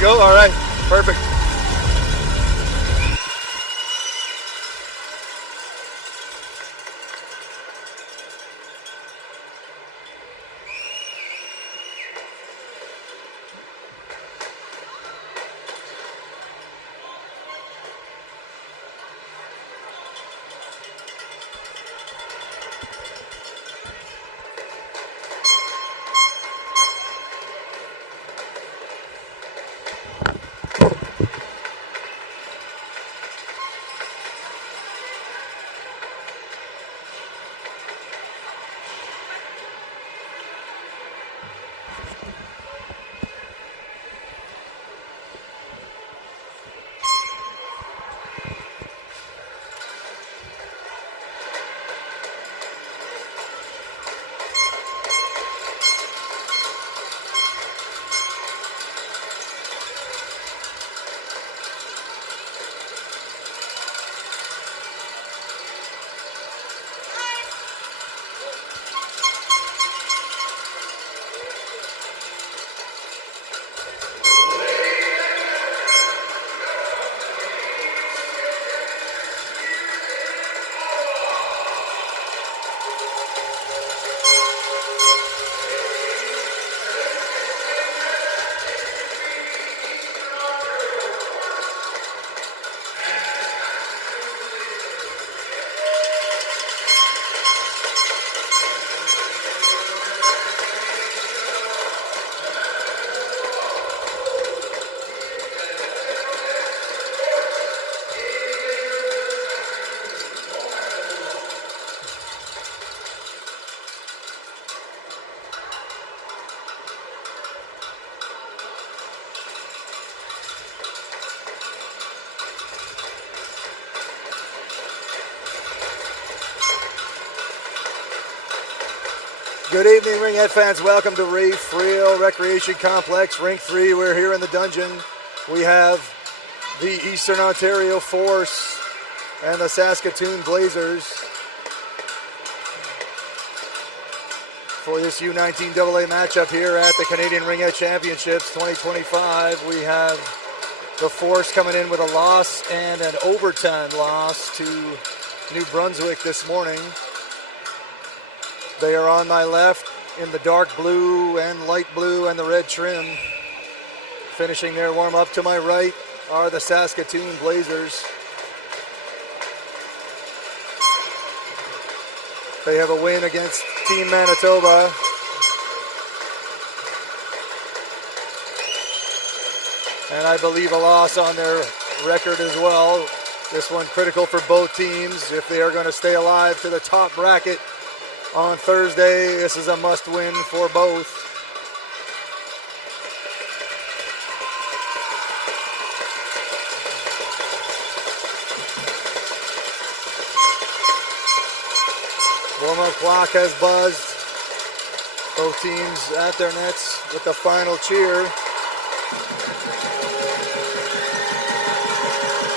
to go? All right, perfect. Good evening, Ringhead fans. Welcome to Friel Recreation Complex, Rink 3. We're here in the dungeon. We have the Eastern Ontario Force and the Saskatoon-Blazers for this U19AA matchup here at the Canadian Ringhead Championships 2025. We have the Force coming in with a loss and an overtime loss to New Brunswick this morning. They are on my left in the dark blue and light blue and the red trim. Finishing their warm-up to my right are the Saskatoon-Blazers. They have a win against Team Manitoba. And I believe a loss on their record as well. This one critical for both teams if they are going to stay alive to the top bracket. On Thursday, this is a must-win for both. Warm-up clock has buzzed. Both teams at their nets with the final cheer.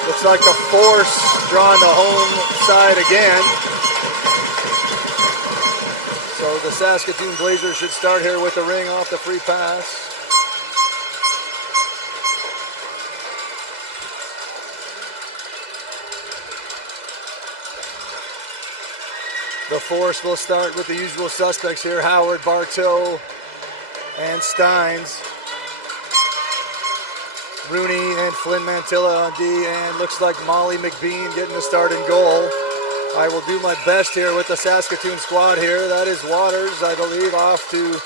Looks like the Force drawing the home side again. So the Saskatoon Blazers should start here with the ring off the free pass. The Force will start with the usual suspects here, Howard, Bartow, and Steins. Rooney and Flynn Mantilla on D, and looks like Molly McBean getting the start in goal. I will do my best here with the Saskatoon squad here. That is Waters, I believe, off to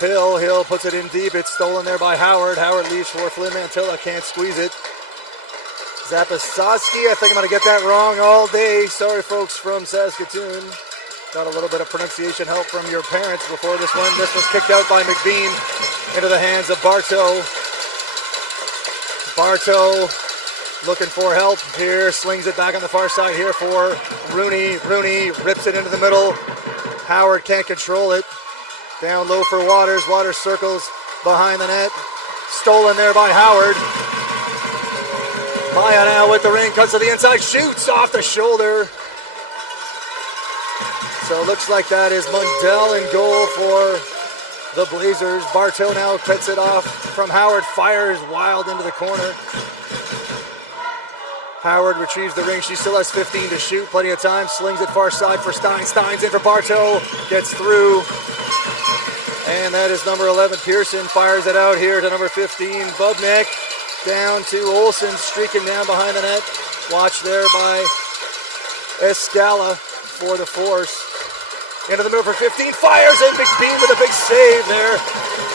Hill. Hill puts it in deep. It's stolen there by Howard. Howard leaves for Flynn Mantilla. Can't squeeze it. Zapasoski, I think I'm going to get that wrong all day. Sorry, folks from Saskatoon. Got a little bit of pronunciation help from your parents before this one. This was kicked out by McBean into the hands of Bartow. Bartow looking for help here, slings it back on the far side here for Rooney. Rooney rips it into the middle. Howard can't control it. Down low for Waters. Waters circles behind the net. Stolen there by Howard. Maya now with the ring, cuts to the inside, shoots off the shoulder. So it looks like that is Mundell in goal for the Blazers. Bartow now cuts it off from Howard, fires wild into the corner. Howard retrieves the ring. She still has 15 to shoot, plenty of time. Slings it far side for Stein. Stein's in for Bartow, gets through. And that is number 11, Pearson, fires it out here to number 15, Bubnik. Down to Olsen, streaking down behind the net. Watch there by Escala for the Force. Into the middle for 15, fires in. McBean with a big save there.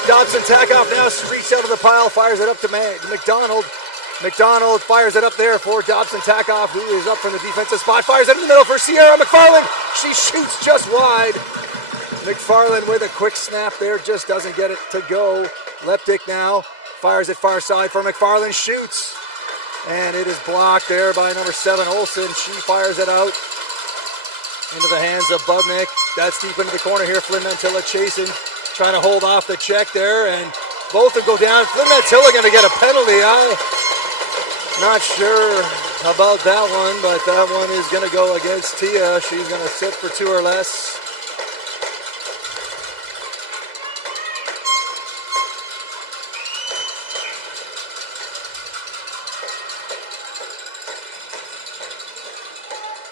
Dobson Takoff now reaches out of the pile, fires it up to McDonald. McDonald fires it up there for Dobson Takoff, who is up from the defensive spot. Fires it in the middle for Sierra McFarland. She shoots just wide. McFarland with a quick snap there, just doesn't get it to go. Leptic now fires it far side for McFarland, shoots. And it is blocked there by number 7, Olsen. She fires it out into the hands of Bubnik. That's deep into the corner here. Flynn Mantilla chasing, trying to hold off the check there, and both will go down. Flynn Mantilla going to get a penalty. I'm not sure about that one, but that one is going to go against Tia. She's going to sit for 2 or less.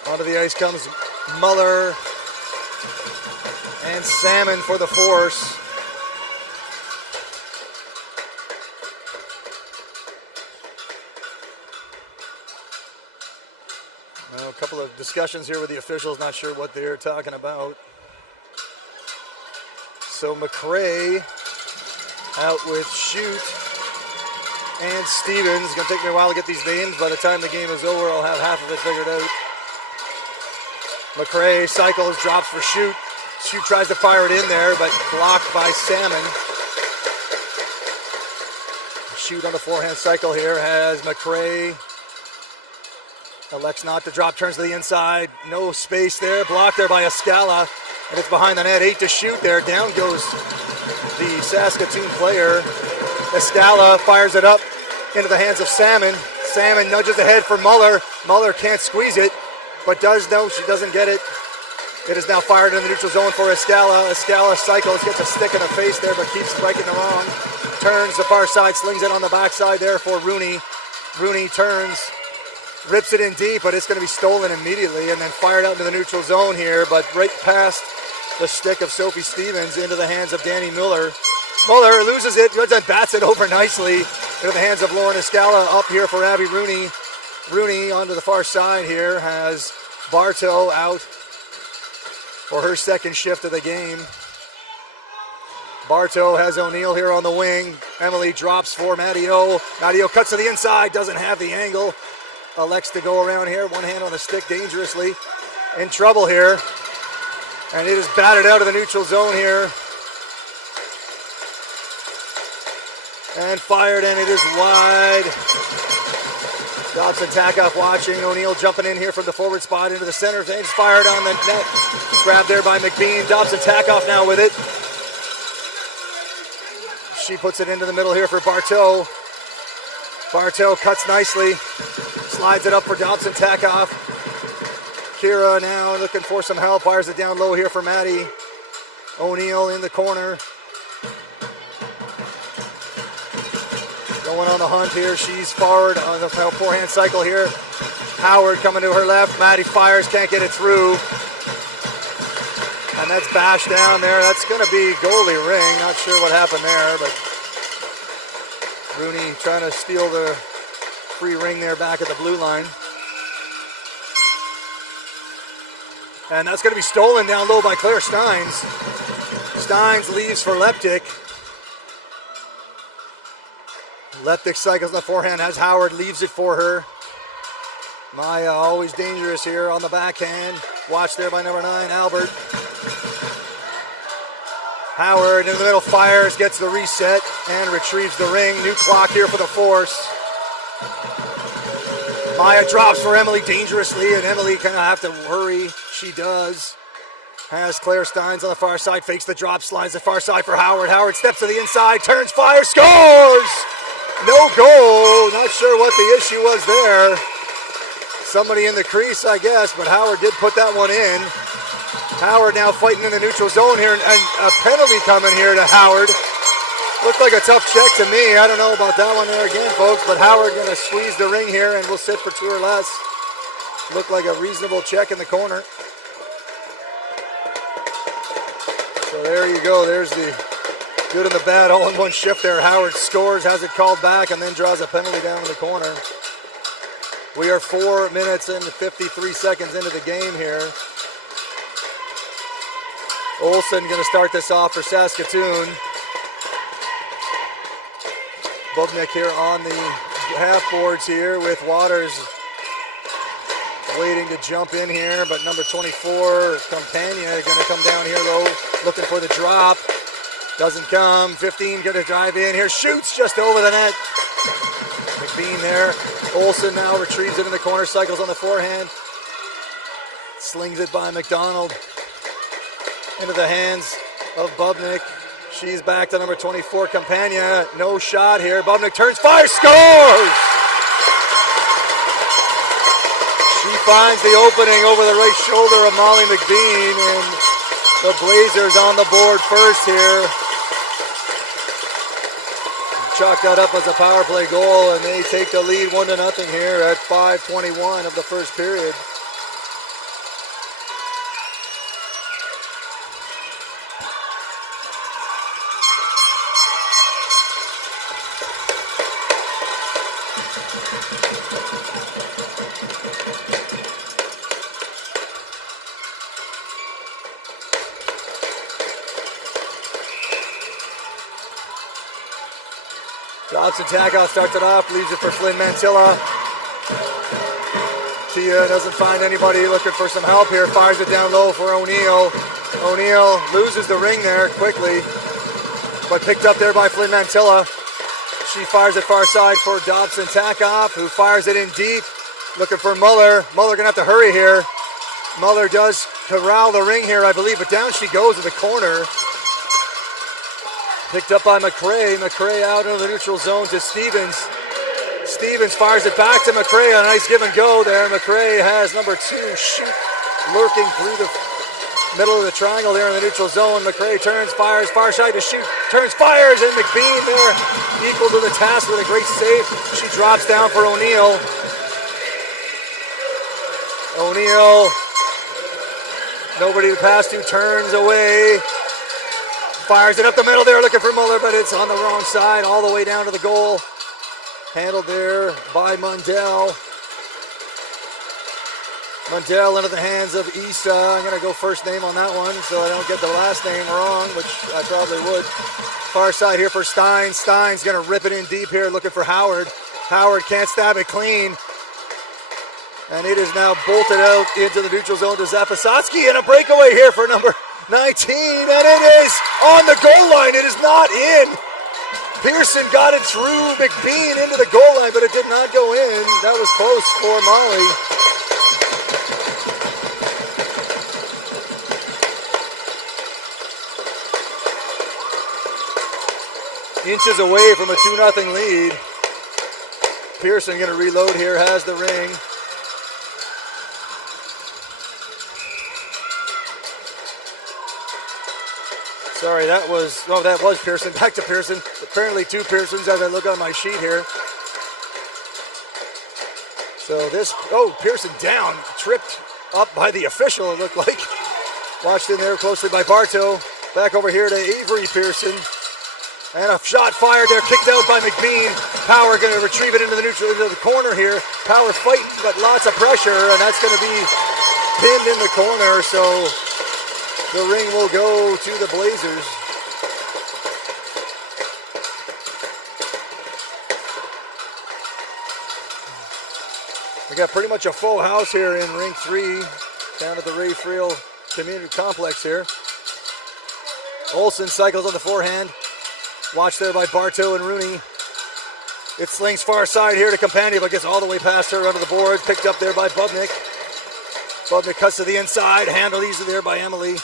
Onto the ice comes Muller and Salmon for the Force. Well, a couple of discussions here with the officials, not sure what they're talking about. So McRae out with Shoot and Stevens. It's going to take me a while to get these names. By the time the game is over, I'll have half of it figured out. McRae cycles, drops for Shoot. Shoot tries to fire it in there, but blocked by Salmon. Shoot on the forehand cycle here has McRae. Elects not to drop, turns to the inside. No space there, blocked there by Escala. And it's behind the net, 8 to shoot there. Down goes the Saskatoon player. Escala fires it up into the hands of Salmon. Salmon nudges ahead for Muller. Muller can't squeeze it, but does know she doesn't get it. It is now fired in the neutral zone for Escala. Escala cycles, gets a stick in the face there, but keeps striking the wrong. Turns the far side, slings it on the backside there for Rooney. Rooney turns, rips it in deep, but it's going to be stolen immediately and then fired out into the neutral zone here, but right past the stick of Sophie Stevens into the hands of Danny Muller. Muller loses it, then bats it over nicely into the hands of Lauren Escala. Up here for Abby Rooney. Rooney onto the far side here has Bartow out for her second shift of the game. Bartow has O'Neill here on the wing. Emily drops for Matteo. Matteo cuts to the inside, doesn't have the angle. Elects to go around here, one hand on the stick dangerously. In trouble here. And it is batted out of the neutral zone here. And fired, and it is wide. Dobson Takoff watching. O'Neill jumping in here from the forward spot into the center. Things fired on the net. Grabbed there by McBean. Dobson Takoff now with it. She puts it into the middle here for Bartow. Bartow cuts nicely. Slides it up for Dobson Takoff. Kira now looking for some help. Fires it down low here for Maddie. O'Neill in the corner. Going on the hunt here. She's forward on the forehand cycle here. Howard coming to her left. Maddie fires, can't get it through. And that's bashed down there. That's going to be goalie ring. Not sure what happened there, but Rooney trying to steal the free ring there back at the blue line. And that's going to be stolen down low by Claire Steins. Steins leaves for Leptic. Leptic cycles the forehand, has Howard, leaves it for her. Maya always dangerous here on the backhand. Watched there by number 9, Albert. Howard in the middle, fires, gets the reset, and retrieves the ring. New clock here for the Force. Maya drops for Emily dangerously, and Emily kind of have to hurry. She does. Has Claire Steins on the far side, fakes the drop, slides the far side for Howard. Howard steps to the inside, turns, fires, scores! No goal. Not sure what the issue was there. Somebody in the crease, I guess, but Howard did put that one in. Howard now fighting in the neutral zone here, and a penalty coming here to Howard. Looked like a tough check to me. I don't know about that one there again, folks, but Howard going to squeeze the ring here, and we'll sit for 2 or less. Looked like a reasonable check in the corner. So there you go. There's the good and the bad all in one shift there. Howard scores, has it called back, and then draws a penalty down in the corner. We are 4 minutes and 53 seconds into the game here. Olsen going to start this off for Saskatoon. Bubnik here on the half boards here with Waters waiting to jump in here, but number 24, Campagna, going to come down here low, looking for the drop. Doesn't come. 15 going to drive in here, shoots just over the net. McBean there. Olsen now retrieves it in the corner, cycles on the forehand. Slings it by McDonald into the hands of Bubnik. She's back to number 24, Campagna. No shot here. Bubnik turns, fires, scores! She finds the opening over the right shoulder of Molly McBean, and the Blazers on the board first here. Chalk that up as a power play goal, and they take the lead 1-0 here at 5:21 of the first period. Dobson Takoff starts it off, leaves it for Flynn Mantilla. Tia doesn't find anybody, looking for some help here, fires it down low for O'Neill. O'Neill loses the ring there quickly, but picked up there by Flynn Mantilla. She fires it far side for Dobson Takoff, who fires it in deep, looking for Muller. Muller gonna have to hurry here. Muller does corral the ring here, I believe, but down she goes in the corner. Picked up by McRae. McRae out into the neutral zone to Stevens. Stevens fires it back to McRae. A nice give and go there. McRae has number 2 shoot lurking through the middle of the triangle there in the neutral zone. McRae turns, fires, far side to shoot, turns, fires, and McBean there equal to the task with a great save. She drops down for O'Neill. O'Neill, nobody to pass to, turns away. Fires it up the middle there, looking for Muller, but it's on the wrong side, all the way down to the goal. Handled there by Mundell. Mundell into the hands of Issa. I'm going to go first name on that one so I don't get the last name wrong, which I probably would. Far side here for Stein. Stein's going to rip it in deep here, looking for Howard. Howard can't stab it clean. And it is now bolted out into the neutral zone to Zapasotsky, and a breakaway here for number 19, and it is on the goal line. It is not in. Pearson got it through McBean into the goal line, but it did not go in. That was close for Molly. Inches away from a 2-0 lead. Pearson going to reload here, has the ring. Sorry, that was Pearson. Back to Pearson. Apparently 2 Pearsons as I look on my sheet here. So this, Pearson down, tripped up by the official, it looked like. Watched in there closely by Bartow. Back over here to Avery Pearson. And a shot fired there, kicked out by McBean. Power going to retrieve it into the corner here. Power fighting, but lots of pressure, and that's going to be pinned in the corner, so the ring will go to the Blazers. We got pretty much a full house here in Rink 3, down at the Ray Friel Community Complex here. Olsen cycles on the forehand. Watched there by Bartow and Rooney. It slings far side here to Campagna, but gets all the way past her under the board. Picked up there by Bubnik. Bubnik cuts to the inside. Handled easy there by Emily.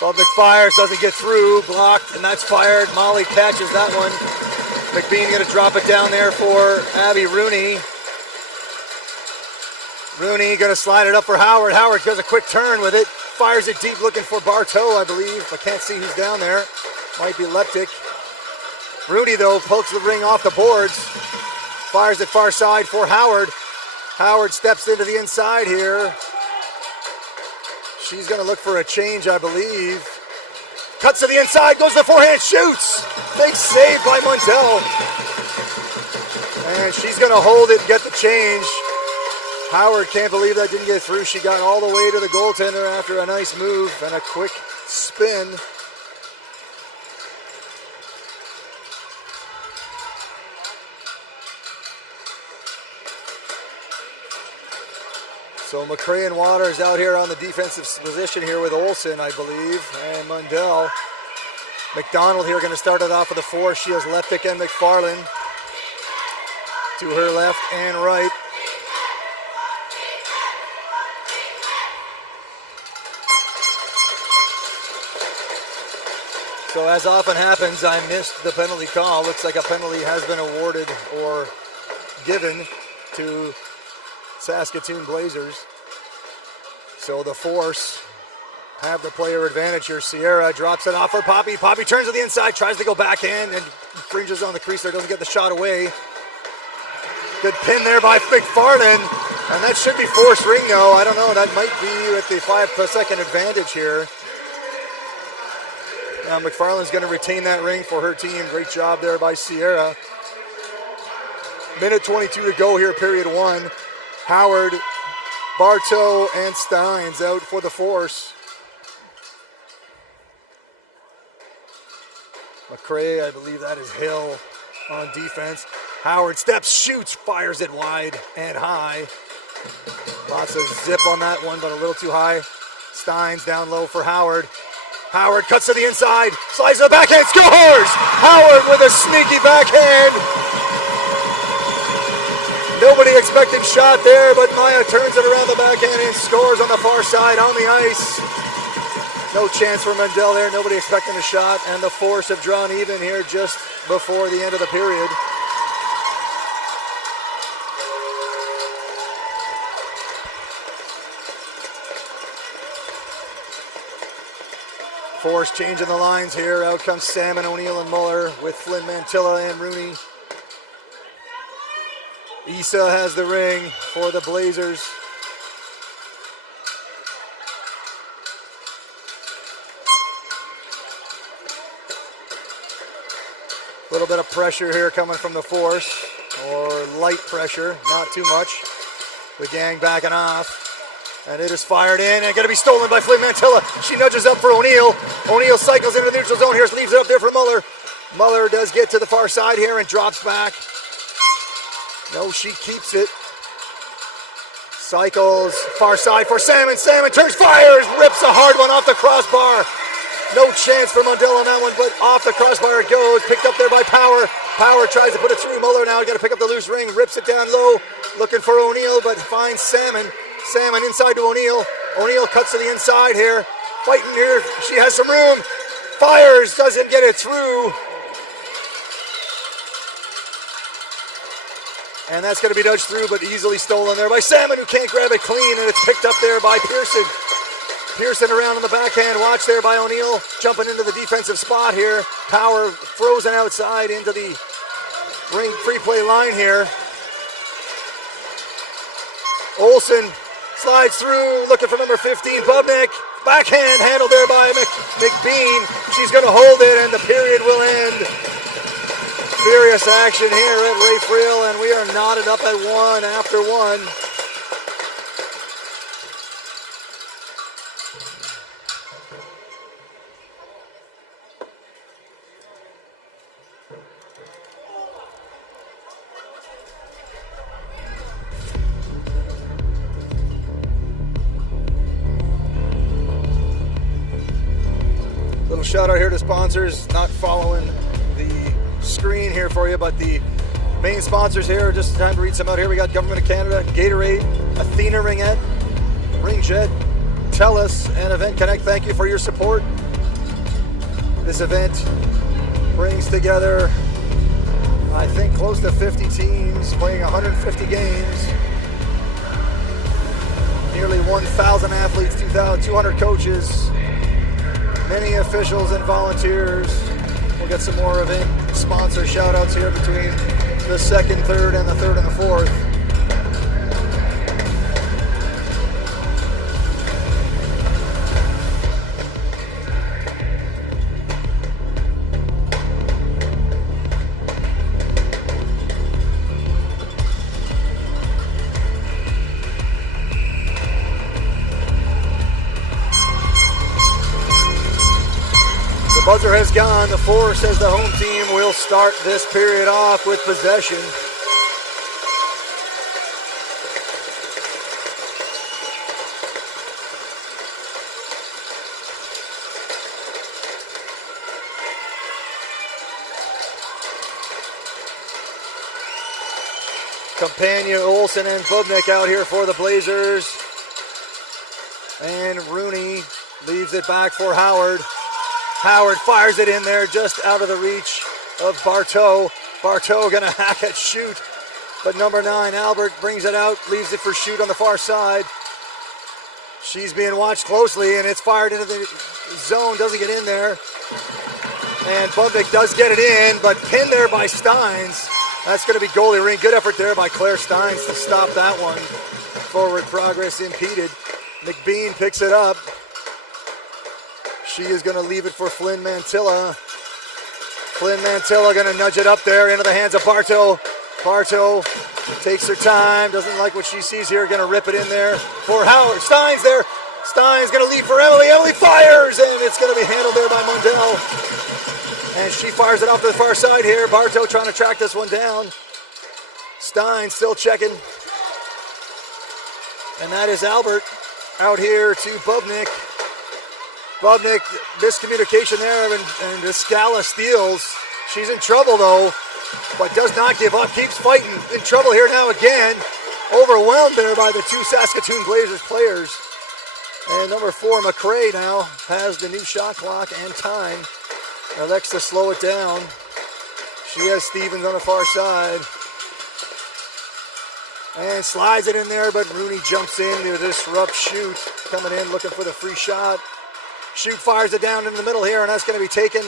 Bubnik fires, doesn't get through, blocked, and that's fired. Molly catches that one. McBean going to drop it down there for Abby Rooney. Rooney gonna slide it up for Howard. Howard does a quick turn with it. Fires it deep looking for Bartow, I believe. I can't see who's down there. Might be Leptic. Rooney, though, pokes the ring off the boards. Fires it far side for Howard. Howard steps into the inside here. She's going to look for a change, I believe. Cuts to the inside, goes to the forehand, shoots! Big save by Mundell. And she's going to hold it and get the change. Howard can't believe that didn't get through. She got all the way to the goaltender after a nice move and a quick spin. So McCray and Waters out here on the defensive position here with Olsen, I believe, and Mundell. McDonald here going to start it off with a 4. She has Leptic and McFarland to her left and right. So as often happens, I missed the penalty call. Looks like a penalty has been awarded or given to Saskatoon-Blazers. So the Force have the player advantage here. Sierra drops it off for Poppy. Poppy turns to the inside, tries to go backhand and fringes on the crease there, doesn't get the shot away. Good pin there by McFarland, and that should be Force ring though. I don't know, that might be with the 5-second advantage here. Now McFarland's going to retain that ring for her team. Great job there by Sierra. Minute 22 to go here, period 1. Howard, Bartow, and Steins out for the Force. McCray, I believe that is Hill on defense. Howard steps, shoots, fires it wide and high. Lots of zip on that one, but a little too high. Steins down low for Howard. Howard cuts to the inside, slides to the backhand, scores! Howard with a sneaky backhand. Nobody expecting shot there, but Maya turns it around the backhand and scores on the far side on the ice. No chance for Mundell there, nobody expecting a shot, and the Force have drawn even here just before the end of the period. Force changing the lines here. Out comes Salmon, O'Neill, and Muller with Flynn, Mantilla, and Rooney. Issa has the ring for the Blazers. A little bit of pressure here coming from the Force, or light pressure, not too much. The gang backing off. And it is fired in and going to be stolen by Flynn Mantilla. She nudges up for O'Neill. O'Neill cycles into the neutral zone here, leaves it up there for Muller. Muller does get to the far side here and drops back. No, she keeps it. Cycles far side for Salmon. Salmon turns, fires, rips a hard one off the crossbar. No chance for Mundell on that one, but off the crossbar it goes. Picked up there by Power. Power tries to put it through. Muller now got to pick up the loose ring, rips it down low, looking for O'Neill, but finds Salmon. Salmon inside to O'Neill. O'Neill cuts to the inside here. Fighting here. She has some room. Fires. Doesn't get it through. And that's going to be dodged through, but easily stolen there by Salmon, who can't grab it clean, and it's picked up there by Pearson. Pearson around on the backhand. Watch there by O'Neill. Jumping into the defensive spot here. Power frozen outside into the ring free play line here. Olsen slides through, looking for number 15, Bubnik. Backhand handled there by McBean. She's going to hold it, and the period will end. Furious action here at Ray Friel, and we are knotted up at 1 after 1. Little shout out here to sponsors, not following the screen here for you, but the main sponsors here, just time to read some out here. We got Government of Canada, Gatorade, Athena Ringette, Ringjet, TELUS, and Event Connect. Thank you for your support. This event brings together, I think, close to 50 teams playing 150 games. Nearly 1,000 athletes, 200 coaches, many officials and volunteers. We'll get some more event sponsor shout outs here between the second, third, and the third and the fourth. Buzzer has gone. The 4 says the home team will start this period off with possession. Campagna, Olsen, and Bubnik out here for the Blazers. And Rooney leaves it back for Howard. Howard fires it in there just out of the reach of Bartow. Bartow gonna hack at shoot, but number 9, Albert, brings it out, leaves it for shoot on the far side. She's being watched closely, and it's fired into the zone, doesn't get in there. And Bubnik does get it in, but pinned there by Steins. That's gonna be goalie Rink. Good effort there by Claire Steins to stop that one. Forward progress impeded. McBean picks it up. She is going to leave it for Flynn Mantilla. Flynn Mantilla going to nudge it up there into the hands of Bartow. Bartow takes her time, doesn't like what she sees here, going to rip it in there for Howard. Stein's there. Stein's going to leave for Emily. Emily fires, and it's going to be handled there by Mundell. And she fires it off to the far side here. Bartow trying to track this one down. Stein still checking. And that is Albert out here to Bubnik. Bubnik, miscommunication there, and Scala steals. She's in trouble though, but does not give up, keeps fighting. In trouble here now again. Overwhelmed there by the 2 Saskatoon-Blazers players. And number 4, McRae now has the new shot clock and time. Elects to slow it down. She has Stevens on the far side. And slides it in there, but Rooney jumps in to disrupt shoot. Coming in looking for the free shot. Shoot fires it down in the middle here, and that's going to be taken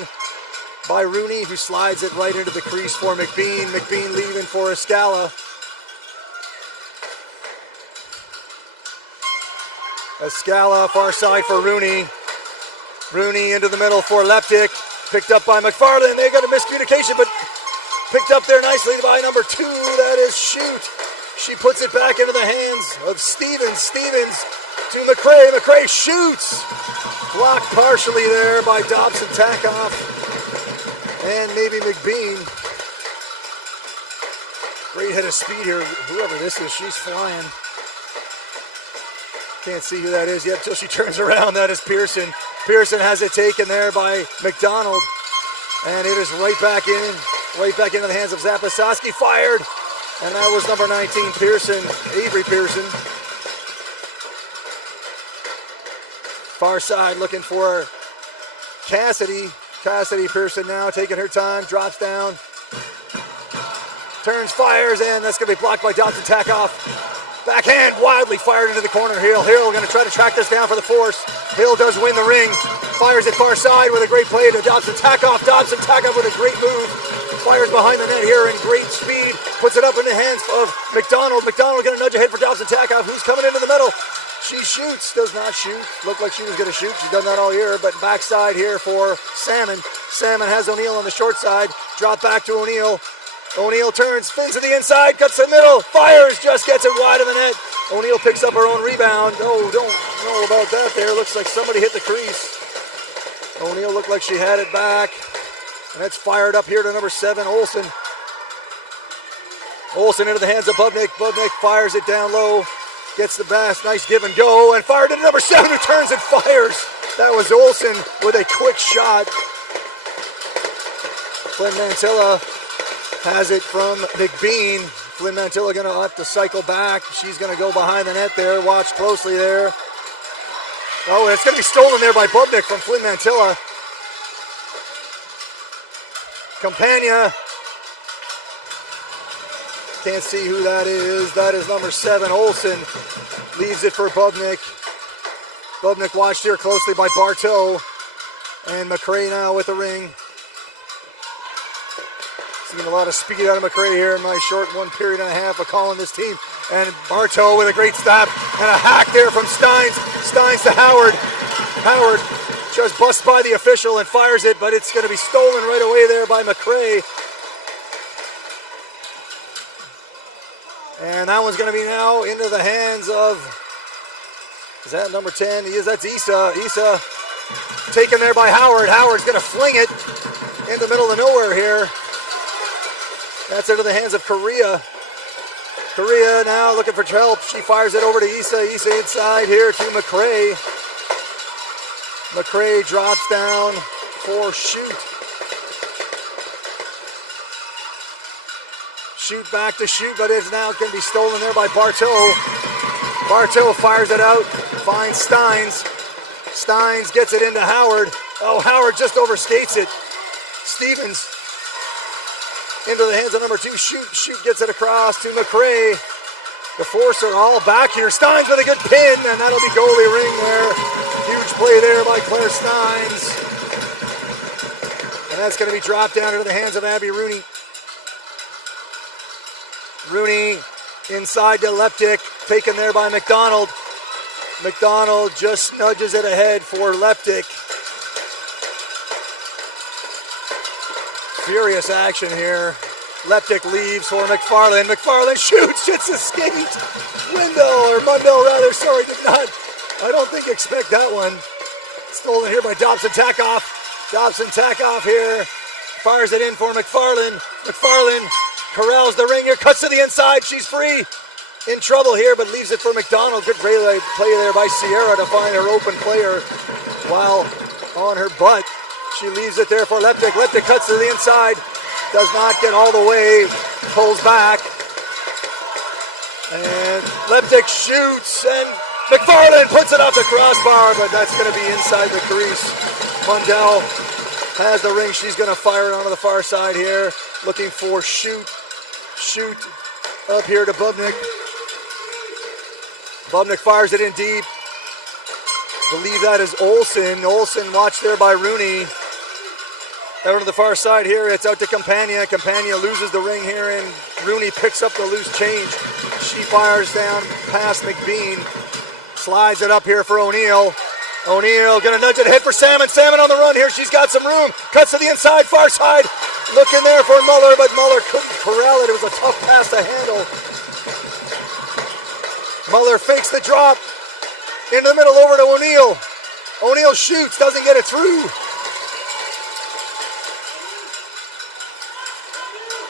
by Rooney, who slides it right into the crease for McBean. McBean leaving for Escala. Escala, far side for Rooney. Rooney into the middle for Leptic. Picked up by McFarland. They got a miscommunication, but picked up there nicely by number 2. That is Shoot. She puts it back into the hands of Stevens. Stevens to McRae. McRae shoots. Blocked partially there by Dobson Takoff and maybe McBean. Great head of speed here. Whoever this is, she's flying. Can't see who that is yet until she turns around. That is Pearson. Pearson has it taken there by McDonald. And it is right back into the hands of Zapasoski. Fired. And that was number 19, Pearson, Avery Pearson. Far side looking for Cassidy. Cassidy Pearson now taking her time, drops down. Turns, fires, and that's going to be blocked by Dobson Takoff. Backhand wildly fired into the corner. Hill going to try to track this down for the force. Hill does win the ring. Fires it far side with a great play to Dobson Takoff. Dobson Takoff with a great move. Fires behind the net here in great speed. Puts it up in the hands of McDonald. McDonald going to nudge ahead for Dobson Takoff, who's coming into the middle. She shoots, does not shoot. Looked like she was going to shoot. She's done that all year, but backside here for Salmon. Salmon has O'Neill on the short side. Drop back to O'Neill. O'Neill turns, spins to the inside, cuts the middle, fires, just gets it wide of the net. O'Neill picks up her own rebound. Oh, don't know about that there. Looks like somebody hit the crease. O'Neill looked like she had it back. And it's fired up here to number 7, Olsen. Olsen into the hands of Bubnik. Bubnik fires it down low. Gets the pass, nice give and go, and fired into number 7, who turns and fires. That was Olsen with a quick shot. Flynn Mantilla has it from McBean. Flynn Mantilla going to have to cycle back. She's going to go behind the net there. Watch closely there. Oh, it's going to be stolen there by Bubnik from Flynn Mantilla. Campagna Can't see who that is. That is number 7, Olsen. Leaves it for Bubnik. Bubnik watched here closely by Bartow. And McRae now with the ring. Seeing a lot of speed out of McRae here in my short 1.5 period of calling this team. And Bartow with a great stab and a hack there from Steins. Steins to Howard. Howard just busts by the official and fires it, but it's going to be stolen right away there by McRae. And that one's going to be now into the hands of, is that number 10? That's Issa. Issa taken there by Howard. Howard's going to fling it in the middle of nowhere here. That's into the hands of Correa. Correa now looking for help. She fires it over to Issa. Issa inside here to McRae. McRae drops down for Shoot. Shoot back to Shoot, but it's now going to be stolen there by Bartow. Bartow fires it out, finds Steins. Steins gets it into Howard. Oh, Howard just overskates it. Stevens into the hands of number 2, Shoot. Shoot gets it across to McRae. The Force are all back here. Steins with a good pin, and that'll be goalie ring there. Huge play there by Claire Steins. And that's going to be dropped down into the hands of Abby Rooney. Rooney inside to Leptic, taken there by McDonald. McDonald just nudges it ahead for Leptic. Furious action here. Leptic leaves for McFarland. McFarland shoots, hits the skate. Mundell rather, sorry, did not, I don't think expect that one. Stolen here by Dobson Takoff. Dobson Takoff here. Fires it in for McFarland. McFarland corrals the ring here, cuts to the inside, she's free. In trouble here, but leaves it for McDonald. Good play there by Sierra to find her open player while on her butt. She leaves it there for Leptic. Leptic cuts to the inside. Does not get all the way. Pulls back. And Leptic shoots. And McFarland puts it off the crossbar, but that's going to be inside the crease. Mundell has the ring. She's going to fire it onto the far side here. Looking for Shoot. Shoot up here to Bubnik. Bubnik fires it in deep. Believe that is Olsen. Olsen watched there by Rooney. Out to the far side here, it's out to Campagna. Campagna loses the ring here, and Rooney picks up the loose change. She fires down past McBean. Slides it up here for O'Neill. O'Neill gonna nudge it ahead for Salmon. Salmon on the run here, she's got some room. Cuts to the inside, far side. Looking there for Muller, but Muller couldn't corral it. It was a tough pass to handle. Muller fakes the drop. Into the middle over to O'Neill. O'Neill shoots, doesn't get it through.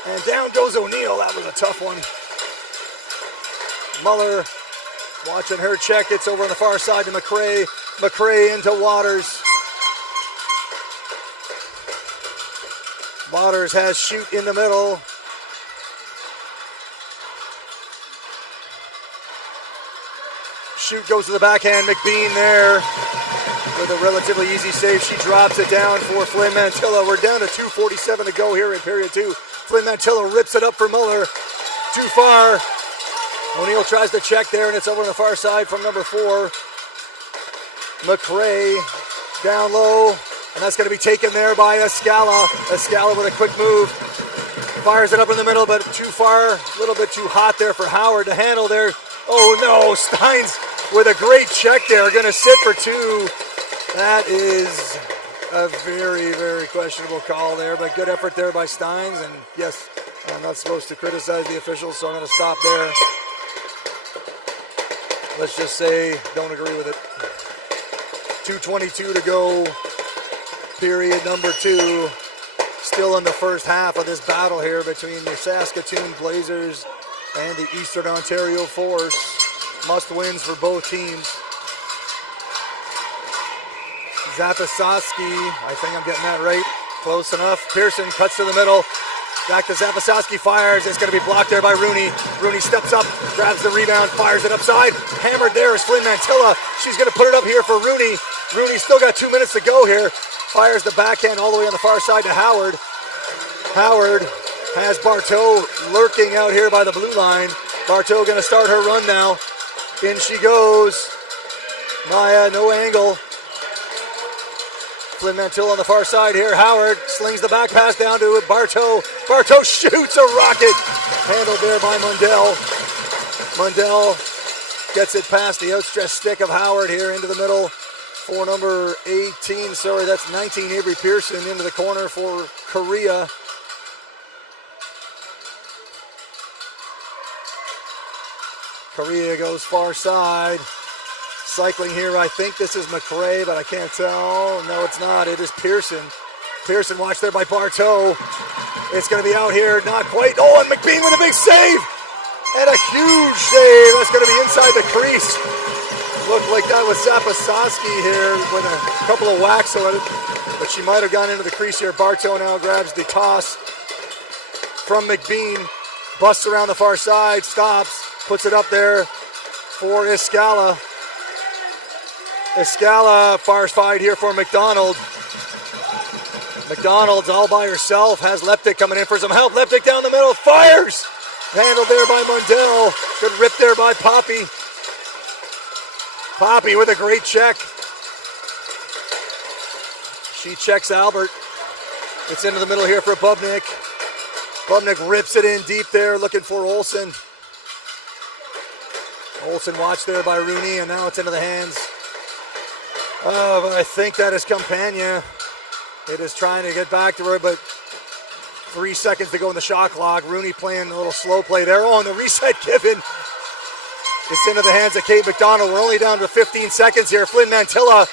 And down goes O'Neill. That was a tough one. Muller watching her check. It's over on the far side to McRae. McRae into Waters. Waters has Shoot in the middle. Shoot goes to the backhand. McBean there with a relatively easy save. She drops it down for Flynn Mantilla. We're down to 2:47 to go here in period 2. Flynn Mantilla rips it up for Muller. Too far. O'Neill tries to check there, and it's over on the far side from number 4. McRae down low, and that's going to be taken there by Escala. Escala with a quick move. Fires it up in the middle, but too far. A little bit too hot there for Howard to handle there. Oh no, Steins with a great check there. Going to sit for 2. That is a very, very questionable call there, but good effort there by Steins. And yes, I'm not supposed to criticize the officials, so I'm going to stop there. Let's just say, don't agree with it. 2:22 to go, period number 2. Still in the first half of this battle here between the Saskatoon-Blazers and the Eastern Ontario Force. Must wins for both teams. Zapasowski, I think I'm getting that right. Close enough. Pearson cuts to the middle. Back to Zapasowski, fires. It's going to be blocked there by Rooney. Rooney steps up, grabs the rebound, fires it upside. Hammered there is Flynn Mantilla. She's going to put it up here for Rooney. Rooney still got 2 minutes to go here. Fires the backhand all the way on the far side to Howard. Howard has Bartow lurking out here by the blue line. Bartow going to start her run now. In she goes. Maya, no angle. Flynn Mantilla on the far side here. Howard slings the back pass down to Bartow. Bartow shoots a rocket. Handled there by Mundell. Mundell gets it past the outstretched stick of Howard here into the middle for number 18. Sorry, that's 19, Avery Pearson into the corner for Korea. Korea goes far side. Cycling here, I think this is McRae, but I can't tell. No, it's not. It is Pearson. Pearson watched there by Bartow. It's going to be out here, not quite. Oh, and McBean with a big save. And a huge save. That's going to be inside the crease. Looked like that was Saposowski here with a couple of whacks on it, but she might have gone into the crease here. Bartow now grabs the toss from McBean. Busts around the far side, stops, puts it up there for Escala. Escala fires fight here for McDonald. McDonald's all by herself, has Leptic coming in for some help. Leptic down the middle, fires! Handled there by Mundell. Good rip there by Poppy. Poppy with a great check. She checks Albert. It's into the middle here for Bubnik. Bubnik rips it in deep there, looking for Olsen. Olsen watched there by Rooney, and now it's into the hands of, I think that is Campagna. It is trying to get back to her, but 3 seconds to go in the shot clock. Rooney playing a little slow play there. Oh, and the reset given. It's into the hands of Kate McDonald. We're only down to 15 seconds here. Flynn Mantilla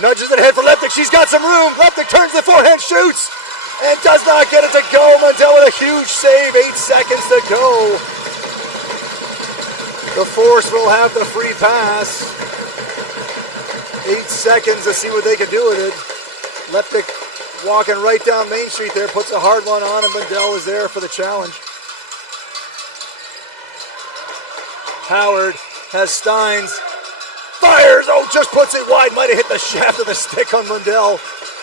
nudges it ahead for Leptic. She's got some room. Leptic turns the forehand, shoots, and does not get it to go. Mantilla with a huge save. 8 seconds to go. The Force will have the free pass. 8 seconds to see what they can do with it. Leptic walking right down Main Street there, puts a hard one on, and Mundell is there for the challenge. Howard has Steins, fires, oh, just puts it wide, might have hit the shaft of the stick on Mundell,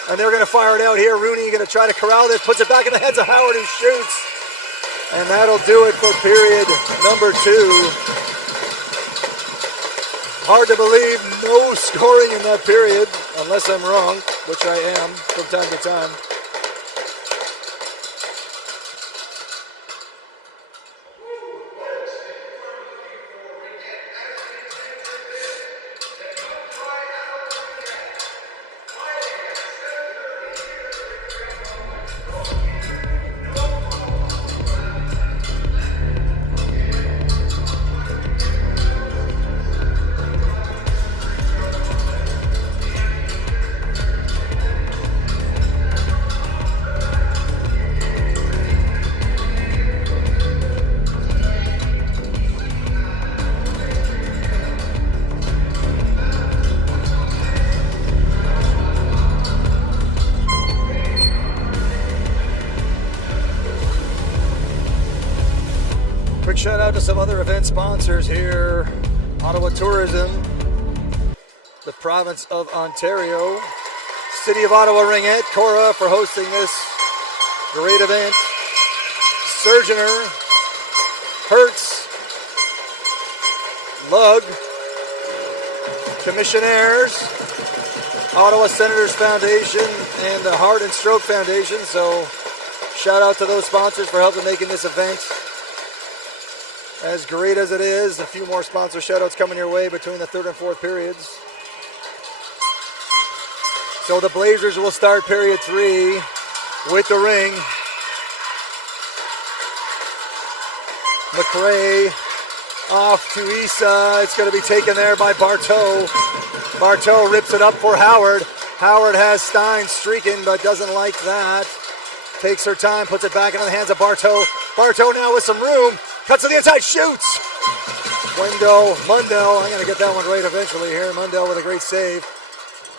and they're going to fire it out here. Rooney going to try to corral this, puts it back in the heads of Howard, who shoots, and that'll do it for period number 2. Hard to believe no scoring in that period, unless I'm wrong, which I am from time to time. Shout out to some other event sponsors here. Ottawa Tourism, the province of Ontario, City of Ottawa Ringette, Cora for hosting this great event, Surgeoner, Hertz, Lug, Commissionaires, Ottawa Senators Foundation, and the Heart and Stroke Foundation. So shout out to those sponsors for helping making this event as great as it is. A few more sponsor shout-outs coming your way between the third and fourth periods. So the Blazers will start period 3 with the ring. McRae off to Issa. It's going to be taken there by Bartow. Bartow rips it up for Howard. Howard has Stein streaking, but doesn't like that. Takes her time, puts it back into the hands of Bartow. Bartow now with some room. Cuts to the inside, shoots! Mundell, I'm going to get that one right eventually here. Mundell with a great save.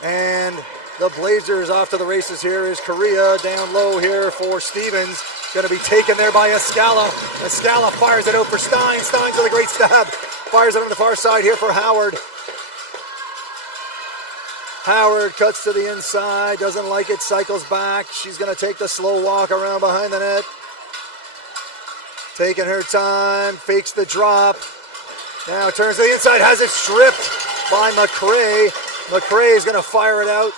And the Blazers off to the races here is Korea down low here for Stevens. Going to be taken there by Escala. Escala fires it out for Stein. Stein's with a great stab. Fires it on the far side here for Howard. Howard cuts to the inside, doesn't like it, cycles back. She's going to take the slow walk around behind the net. Taking her time, fakes the drop. Now turns to the inside, has it stripped by McRae. McRae is going to fire it out.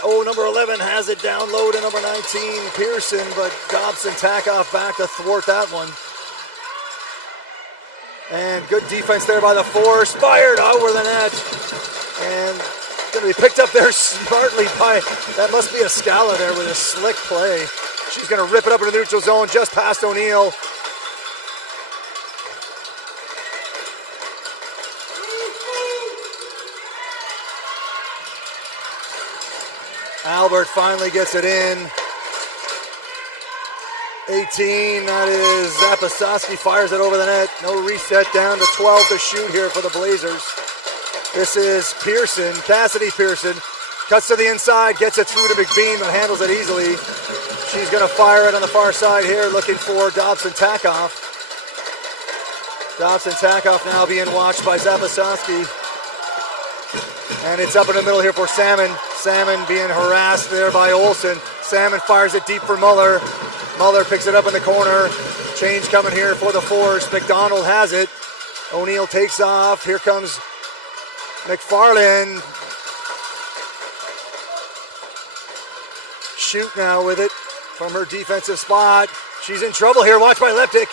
Oh, number 11 has it down low to number 19, Pearson, but Dobson tack off back to thwart that one. And good defense there by the Force, fired over the net. And going to be picked up there smartly by, that must be a Scala there with a slick play. She's going to rip it up into the neutral zone just past O'Neill. Albert finally gets it in. 18, that is Zapasowski, fires it over the net. No reset, down to 12 to shoot here for the Blazers. This is Pearson, Cassidy Pearson. Cuts to the inside, gets it through to McBean, but handles it easily. She's going to fire it on the far side here, looking for Dobson Takoff. Dobson Takoff now being watched by Zapasowski. And it's up in the middle here for Salmon. Salmon being harassed there by Olsen. Salmon fires it deep for Muller. Muller picks it up in the corner. Change coming here for the Force. McDonald has it. O'Neill takes off. Here comes McFarland. Shoot now with it from her defensive spot. She's in trouble here. Watch by Leptic.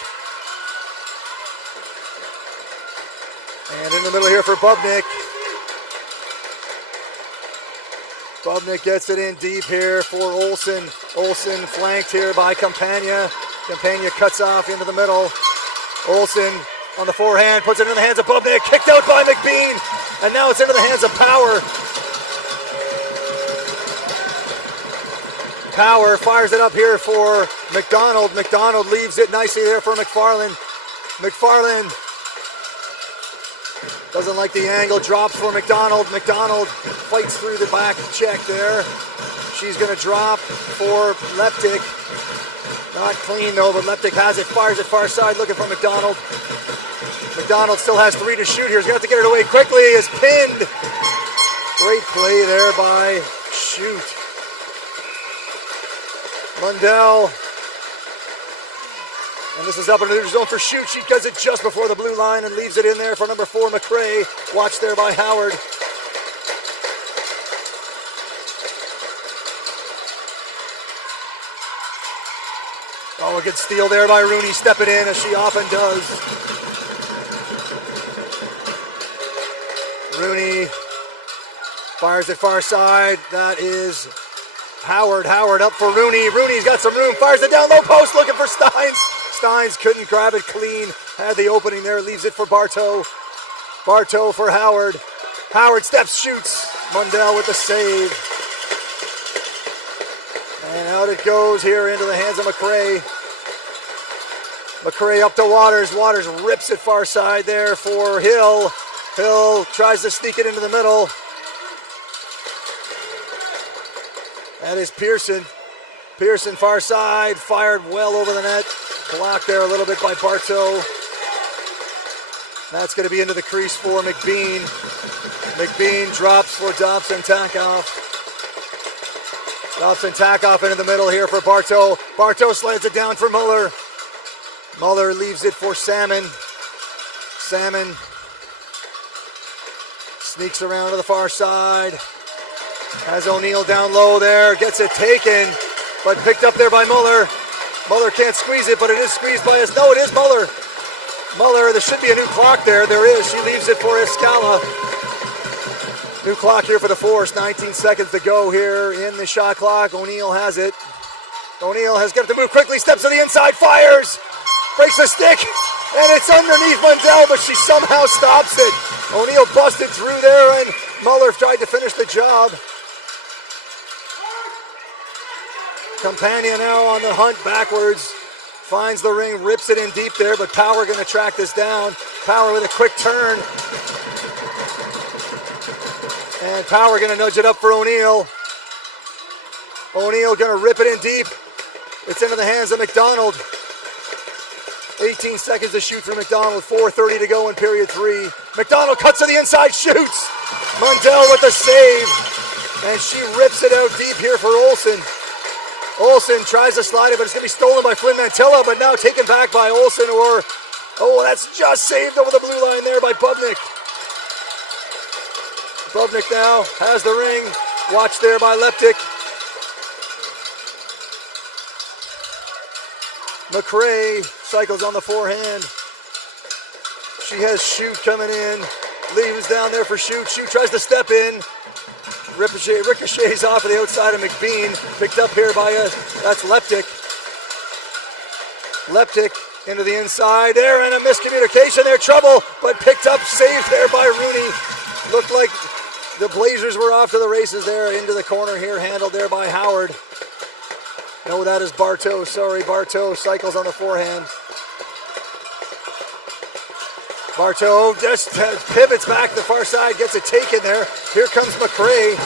And in the middle here for Bubnik. Bubnik gets it in deep here for Olsen. Olsen flanked here by Campagna. Campagna cuts off into the middle. Olsen on the forehand, puts it in the hands of Bubnik. Kicked out by McBean. And now it's into the hands of Power. Power fires it up here for McDonald. McDonald leaves it nicely there for McFarland. McFarland doesn't like the angle, drops for McDonald. McDonald fights through the back check there. She's going to drop for Leptic. Not clean though, but Leptic has it, fires it far side, looking for McDonald. McDonald still has 3 to shoot here. He's going to have to get it away quickly. Is pinned. Great play there by Shoot. Mundell. And this is up in the neutral zone for Shoot. She does it just before the blue line and leaves it in there for number 4, McRae. Watched there by Howard. Oh, a good steal there by Rooney, stepping in as she often does. Rooney fires it far side. That is Howard. Howard up for Rooney. Rooney's got some room, fires it down low post, looking for Steins. Steins couldn't grab it clean. Had the opening there, leaves it for Bartow. Bartow for Howard. Howard steps, shoots. Mundell with the save. And out it goes here into the hands of McRae. McRae up to Waters. Waters rips it far side there for Hill. Hill tries to sneak it into the middle. That is Pearson. Pearson far side, fired well over the net. Blocked there a little bit by Bartow. That's going to be into the crease for McBean. McBean drops for Dobson Takoff. Dobson Takoff into the middle here for Bartow. Bartow slams it down for Muller. Muller leaves it for Salmon. Salmon sneaks around to the far side. Has O'Neill down low there. Gets it taken, but picked up there by Muller. Muller can't squeeze it, but it is squeezed by us. No, it is Muller. Muller, there should be a new clock there. There is. She leaves it for Escala. New clock here for the Force. 19 seconds to go here in the shot clock. O'Neill has it. O'Neill has got to move quickly. Steps to the inside. Fires. Breaks the stick. And it's underneath Mundell, but she somehow stops it. O'Neill busted through there, and Muller tried to finish the job. Campagna now on the hunt backwards. Finds the ring, rips it in deep there, but Power going to track this down. Power with a quick turn. And Power going to nudge it up for O'Neill. O'Neill going to rip it in deep. It's into the hands of McDonald. 18 seconds to shoot for McDonald. 4:30 to go in period 3. McDonald cuts to the inside, shoots. Mundell with the save. And she rips it out deep here for Olsen. Olsen tries to slide it, but it's going to be stolen by Flynn Mantilla, but now taken back by Olsen, or, oh, that's just saved over the blue line there by Bubnik. Bubnik now has the ring. Watched there by Leptic. McRae cycles on the forehand. She has Shoot coming in. Leaves down there for Shoot. Shoot tries to step in. Ricochets off of the outside of McBean. Picked up here by that's Leptic. Leptic into the inside there, and a miscommunication there. Trouble, but picked up, saved there by Rooney. Looked like the Blazers were off to the races there. Into the corner here, handled there by Howard. No, that is Bartow. Sorry, Bartow cycles on the forehand. Bartow just pivots back to the far side, gets it taken there. Here comes McRae.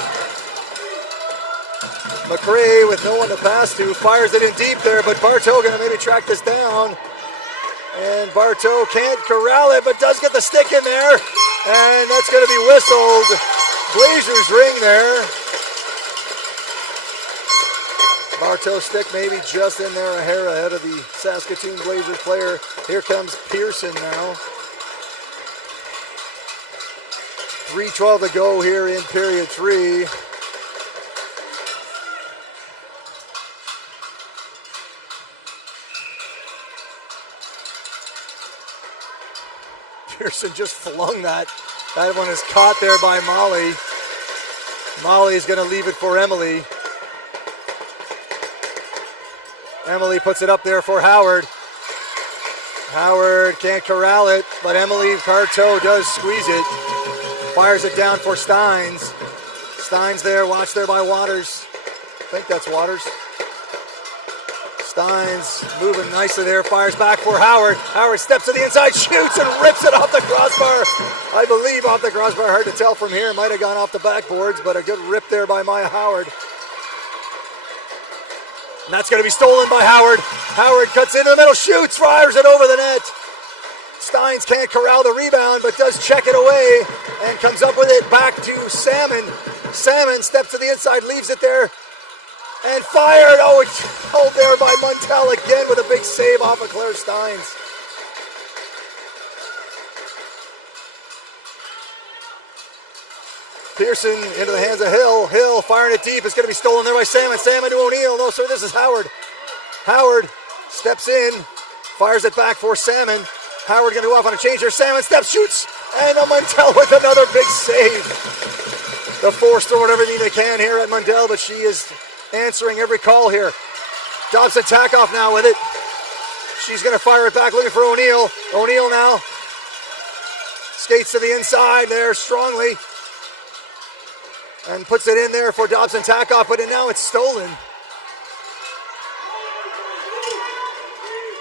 McRae with no one to pass to, fires it in deep there, but Bartow gonna maybe track this down. And Bartow can't corral it, but does get the stick in there. And that's gonna be whistled. Blazers ring there. Bartow stick maybe just in there, a hair ahead of the Saskatoon Blazers player. Here comes Pearson now. 3:12 to go here in period 3. Pearson just flung that. That one is caught there by Molly. Molly is going to leave it for Emily. Emily puts it up there for Howard. Howard can't corral it, but Emily Bartow does squeeze it. Fires it down for Steins. Steins there, watched there by Waters. I think that's Waters. Steins moving nicely there, fires back for Howard. Howard steps to the inside, shoots and rips it off the crossbar. I believe off the crossbar, hard to tell from here. Might have gone off the backboards, but a good rip there by Maya Howard. And that's going to be stolen by Howard. Howard cuts into the middle, shoots, fires it over the net. Steins can't corral the rebound, but does check it away and comes up with it back to Salmon. Salmon steps to the inside, leaves it there, and fired. Oh, it's held there by Montel again with a big save off of Claire Steins. Pearson into the hands of Hill. Hill firing it deep. It's going to be stolen there by Salmon. Salmon to O'Neill. No, sir, this is Howard. Howard steps in, fires it back for Salmon. Howard going to go off on a change here. Salmon steps, shoots, and Montel with another big save. The Force throwing everything they can here at Mundell, but she is answering every call here. Dobson Takoff now with it. She's going to fire it back, looking for O'Neill. O'Neill now skates to the inside there strongly and puts it in there for Dobson Takoff, but now it's stolen.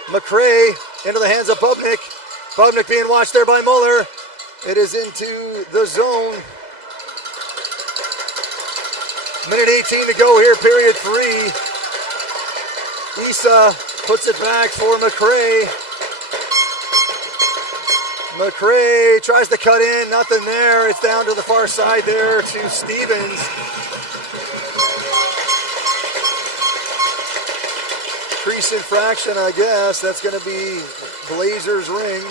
McRae into the hands of Bubnik. Bubnik being watched there by Muller. It is into the zone. Minute 18 to go here, period 3. Issa puts it back for McRae. McRae tries to cut in, nothing there. It's down to the far side there to Stevens. Crease infraction, I guess. That's going to be Blazers ring.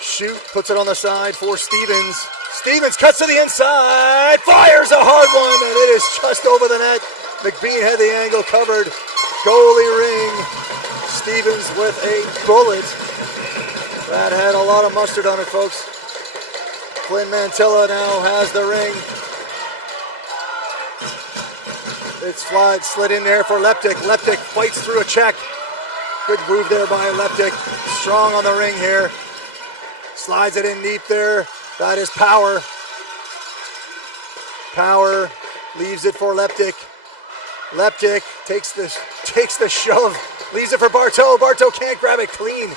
Shoot, puts it on the side for Stevens. Stevens cuts to the inside, fires a hard one, and it is just over the net. McBean had the angle covered. Goalie ring. Stevens with a bullet. That had a lot of mustard on it, folks. Flynn Mantilla now has the ring. It's slid in there for Leptic. Leptic fights through a check. Good move there by Leptic. Strong on the ring here. Slides it in deep there. That is Power. Power leaves it for Leptic. Leptic takes the shove. Leaves it for Bartow. Bartow can't grab it clean.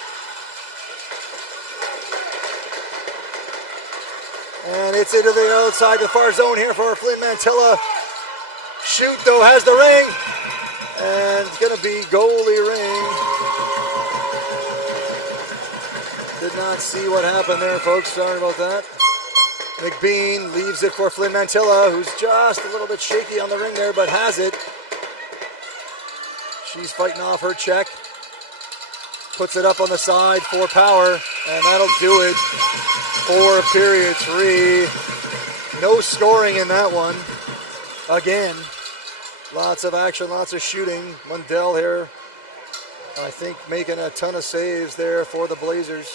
And it's into the outside, the far zone here for Flynn Mantilla. Shoot, though, has the ring. And it's going to be goalie ring. Did not see what happened there, folks. Sorry about that. McBean leaves it for Flynn Mantilla, who's just a little bit shaky on the ring there, but has it. She's fighting off her check. Puts it up on the side for power, and that'll do it for period 3. No scoring in that one. Again, lots of action, lots of shooting. Mundell here, I think, making a ton of saves there for the Blazers.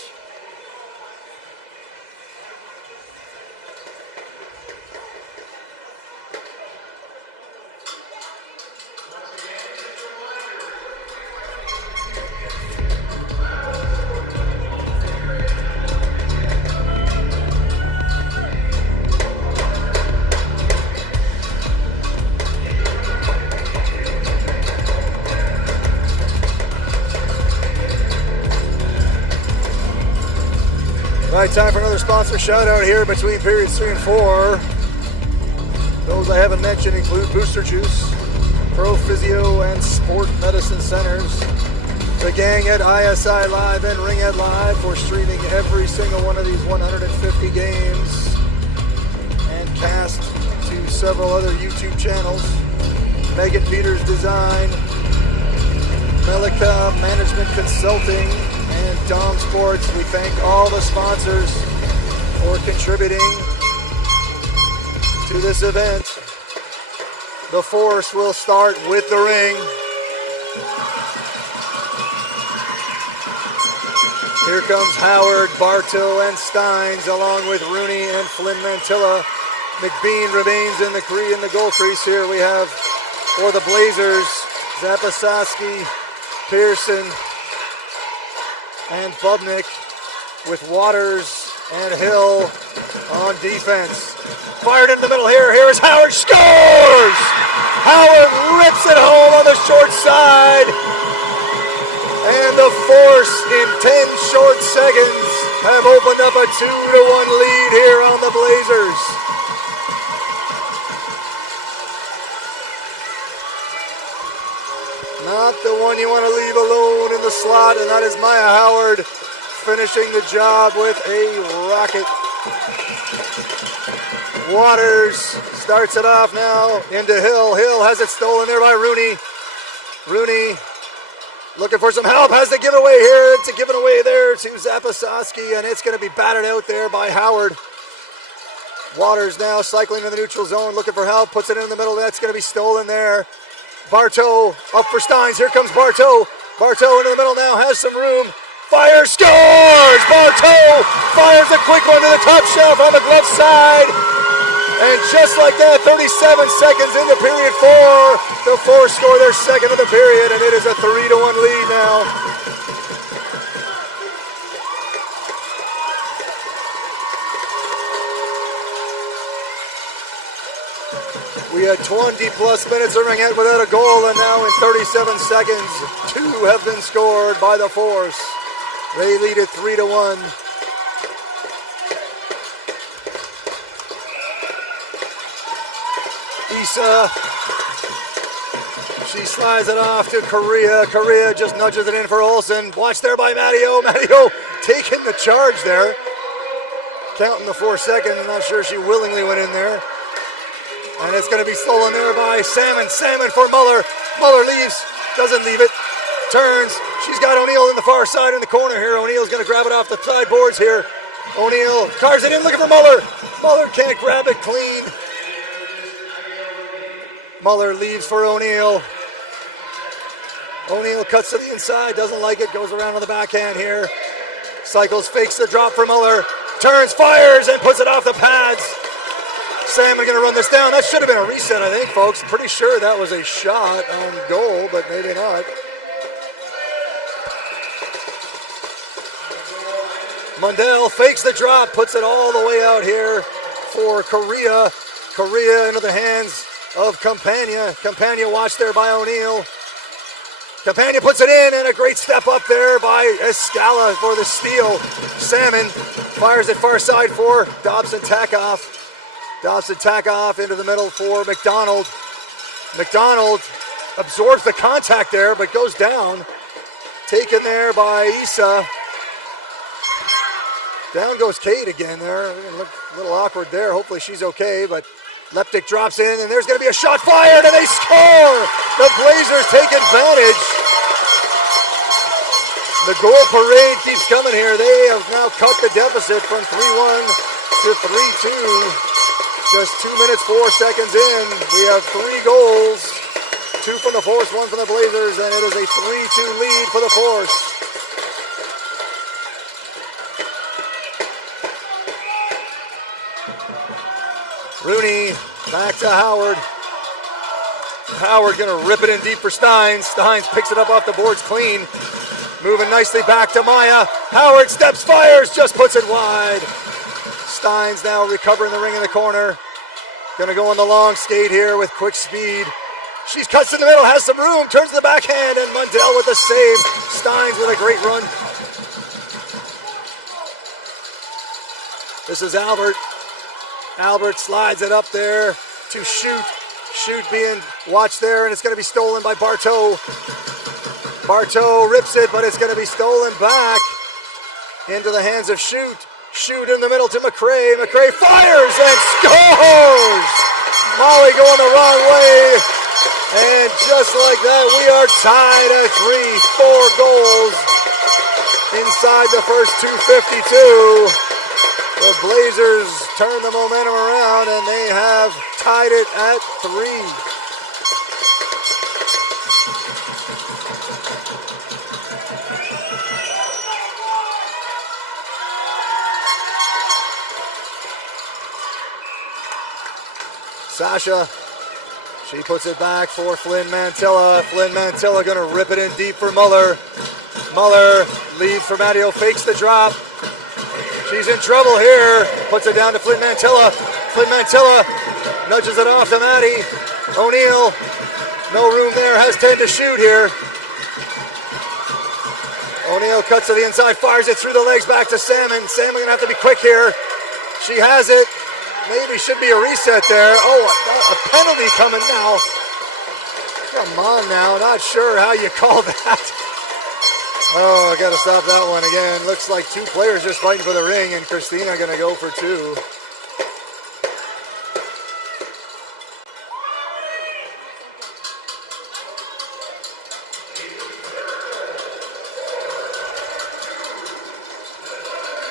Right, time for another sponsor shout out here between periods 3 and 4. Those I haven't mentioned include Booster Juice, Pro Physio and Sport Medicine Centers, the gang at ISI Live and Ring Ed Live for streaming every single one of these 150 games and cast to several other YouTube channels. Megan Peters Design, Melica Management Consulting, and Dom Sports. We thank all the sponsors for contributing to this event. The Force will start with the ring. Here comes Howard, Bartow, and Steins, along with Rooney and Flynn Mantilla. McBean remains in the goal crease here. We have, for the Blazers, Zapasoski, Pearson, and Bubnik, with Waters and Hill on defense. Fired in the middle here. Here is Howard. Scores! Howard rips it home on the short side. And the Force, in 10 short seconds, have opened up a 2-1 lead here on the Blazers. Not the one you want to leave alone in the slot, and that is Maya Howard finishing the job with a rocket. Waters starts it off now into Hill. Hill has it stolen there by Rooney. Rooney looking for some help, has the giveaway here. It's a given away there to Zapasoski, and it's going to be batted out there by Howard. Waters now cycling in the neutral zone, looking for help, puts it in the middle. That's going to be stolen there. Bartow up for Steins. Here comes Bartow. Bartow into the middle now, has some room. Fire, scores! Bartow fires a quick one to the top shelf on the glove side. And just like that, 37 seconds into period 4, the Force score their second of the period, and it is a 3-1 lead now. We had 20 plus minutes of ring out without a goal, and now in 37 seconds, 2 have been scored by the Force. They lead it 3-1. Issa, she slides it off to Correa. Correa just nudges it in for Olsen. Watched there by Matteo. Matteo taking the charge there. Counting the 4 seconds. I'm not sure she willingly went in there. And it's going to be stolen there by Salmon. Salmon for Muller. Muller leaves. Doesn't leave it. Turns. She's got O'Neill in the far side in the corner here. O'Neill's going to grab it off the side boards here. O'Neill carves it in, looking for Muller. Muller can't grab it clean. Muller leaves for O'Neill. O'Neill cuts to the inside, doesn't like it, goes around on the backhand here. Cycles, fakes the drop for Muller. Turns, fires, and puts it off the pads. Salmon going to run this down. That should have been a reset, I think, folks. Pretty sure that was a shot on goal, but maybe not. Mundell fakes the drop, puts it all the way out here for Correa. Correa into the hands of Campagna. Campagna watched there by O'Neill. Campagna puts it in, and a great step up there by Escala for the steal. Salmon fires it far side for Dobson Takeoff. Dobson Takeoff into the middle for McDonald. McDonald absorbs the contact there, but goes down. Taken there by Issa. Down goes Kate again there. Look a little awkward there. Hopefully she's okay, but Leptic drops in, and there's going to be a shot fired, and they score! The Blazers take advantage. The goal parade keeps coming here. They have now cut the deficit from 3-1 to 3-2. Just 2 minutes, 4 seconds in. We have 3 goals. 2 from the Force, 1 from the Blazers, and it is a 3-2 lead for the Force. Rooney back to Howard. Howard gonna rip it in deep for Steins. Steins picks it up off the boards clean. Moving nicely back to Maya. Howard steps, fires, just puts it wide. Steins now recovering the ring in the corner. Gonna go on the long skate here with quick speed. She cuts in the middle, has some room, turns to the backhand, and Mundell with the save. Steins with a great run. This is Albert. Albert slides it up there to Shoot. Shoot being watched there, and it's going to be stolen by Bartow. Bartow rips it, but it's going to be stolen back into the hands of Shoot. Shoot in the middle to McRae. McRae fires and scores! Molly going the wrong way. And just like that, we are tied at 3. 4 goals inside the first 2:52. The Blazers turn the momentum around, and they have tied it at 3. Sasha, she puts it back for Flynn Mantilla. Flynn Mantilla gonna rip it in deep for Muller. Muller leads for Matteo, fakes the drop. She's in trouble here. Puts it down to Flynn Mantilla. Flynn Mantilla nudges it off to Maddie. O'Neal, no room there, has 10 to shoot here. O'Neal cuts to the inside, fires it through the legs back to Salmon. Salmon gonna have to be quick here. She has it. Maybe should be a reset there. Oh, a penalty coming now. Come on now, not sure how you call that. Oh, I gotta stop that one again. Looks like 2 players just fighting for the ring, and Christina gonna go for 2.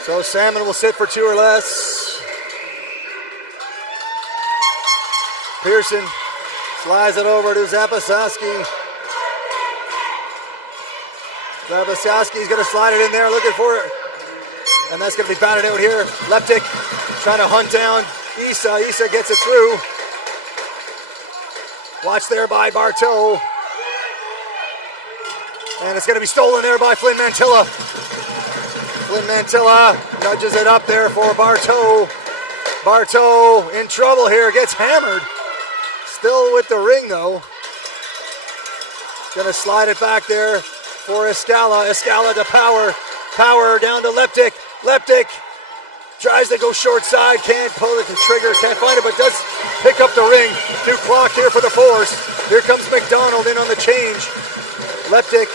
So Salmon will sit for 2 or less. Pearson slides it over to Zapasaski. Zapasaski's going to slide it in there, looking for it. And that's going to be batted out here. Leptic trying to hunt down Issa. Issa gets it through. Watched there by Bartow. And it's going to be stolen there by Flynn Mantilla. Flynn Mantilla nudges it up there for Bartow. Bartow in trouble here, gets hammered. Still with the ring though. Gonna slide it back there for Escala. Escala to Power. Power down to Leptic. Leptic tries to go short side. Can't pull the trigger. Can't find it, but does pick up the ring. 2 clock here for the Force. Here comes McDonald in on the change. Leptic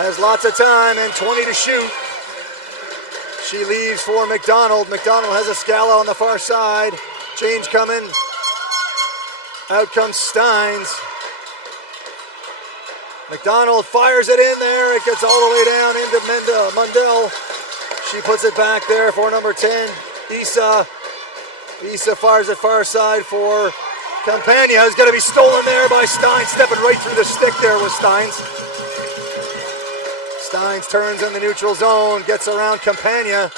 has lots of time and 20 to shoot. She leaves for McDonald. McDonald has Escala on the far side. Change coming. Out comes Steins. McDonald fires it in there. It gets all the way down into Mundell. She puts it back there for number 10, Issa. Issa fires it far side for Campagna. It's going to be stolen there by Steins. Stepping right through the stick there with Steins. Steins turns in the neutral zone. Gets around Campagna.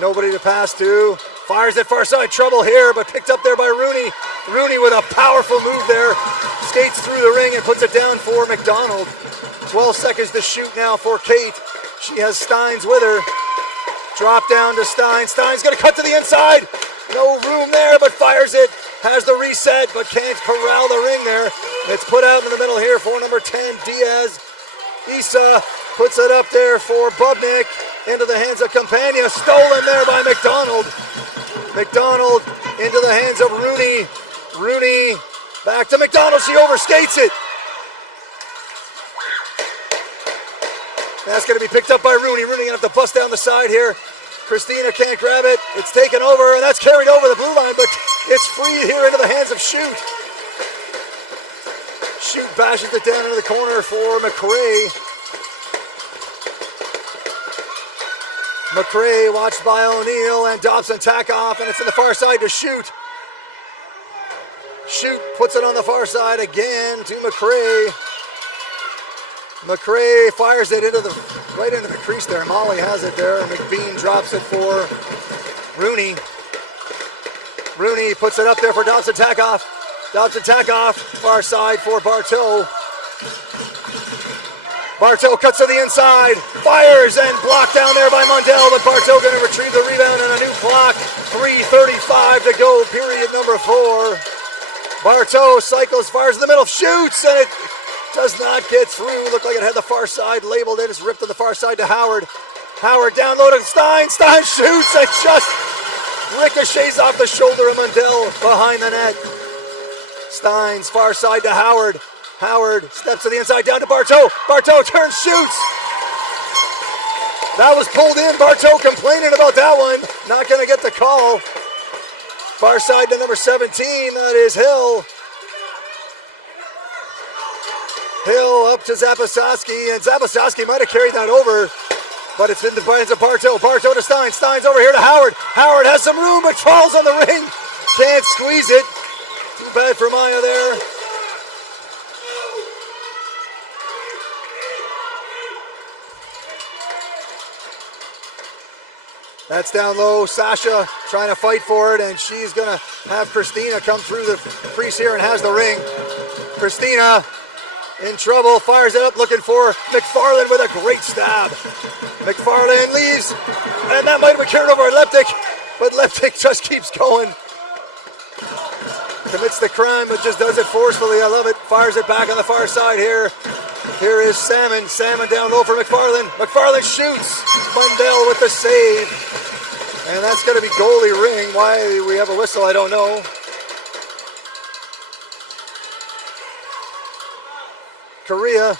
Nobody to pass to. Fires it far side. Trouble here, but picked up there by Rooney. Rooney with a powerful move there. Skates through the ring and puts it down for McDonald. 12 seconds to shoot now for Kate. She has Steins with her. Drop down to Steins. Steins going to cut to the inside. No room there, but fires it. Has the reset, but can't corral the ring there. It's put out in the middle here for number 10, Diaz. Issa puts it up there for Bubnik. Into the hands of Campagna. Stolen there by McDonald. McDonald into the hands of Rooney. Rooney back to McDonald. She overskates it. That's going to be picked up by Rooney. Rooney going to have to bust down the side here. Christina can't grab it. It's taken over, and that's carried over the blue line, but it's free here into the hands of Shoot. Shoot bashes it down into the corner for McRae. McRae watched by O'Neill, and Dobson tack off, and it's in the far side to Shoot. Shoot puts it on the far side again to McRae. McRae fires it right into the crease there. Molly has it there. McBean drops it for Rooney. Rooney puts it up there for Dobson Takeoff. Dobson Takeoff, far side for Bartow. Bartow cuts to the inside, fires and blocked down there by Mundell, but Bartow going to retrieve the rebound and a new clock. 3:35 to go, period number 4. Bartow cycles, fires in the middle, shoots, and it does not get through. Looked like it had the far side labeled. It is ripped to the far side to Howard. Howard down low to Stein. Stein shoots and just ricochets off the shoulder of Mundell behind the net. Stein's far side to Howard. Howard steps to the inside, down to Bartow. Bartow turns, shoots. That was pulled in. Bartow complaining about that one. Not going to get the call. Far side to number 17. That is Hill. Hill up to Zapasoski, and Zapasoski might have carried that over, but it's in the hands of Bartow. Bartow to Stein. Stein's over here to Howard. Howard has some room, but falls on the ring. Can't squeeze it. Too bad for Maya there. That's down low. Sasha trying to fight for it, and she's going to have Christina come through the crease here and has the ring. Christina in trouble, fires it up, looking for McFarland with a great stab. McFarland leaves, and that might have been carried over at Leptic, but Leptic just keeps going. Commits the crime, but just does it forcefully. I love it. Fires it back on the far side here. Here is Salmon. Salmon down low for McFarland. McFarland shoots. Mundell with the save. And that's going to be goalie ring. Why we have a whistle, I don't know. Korea.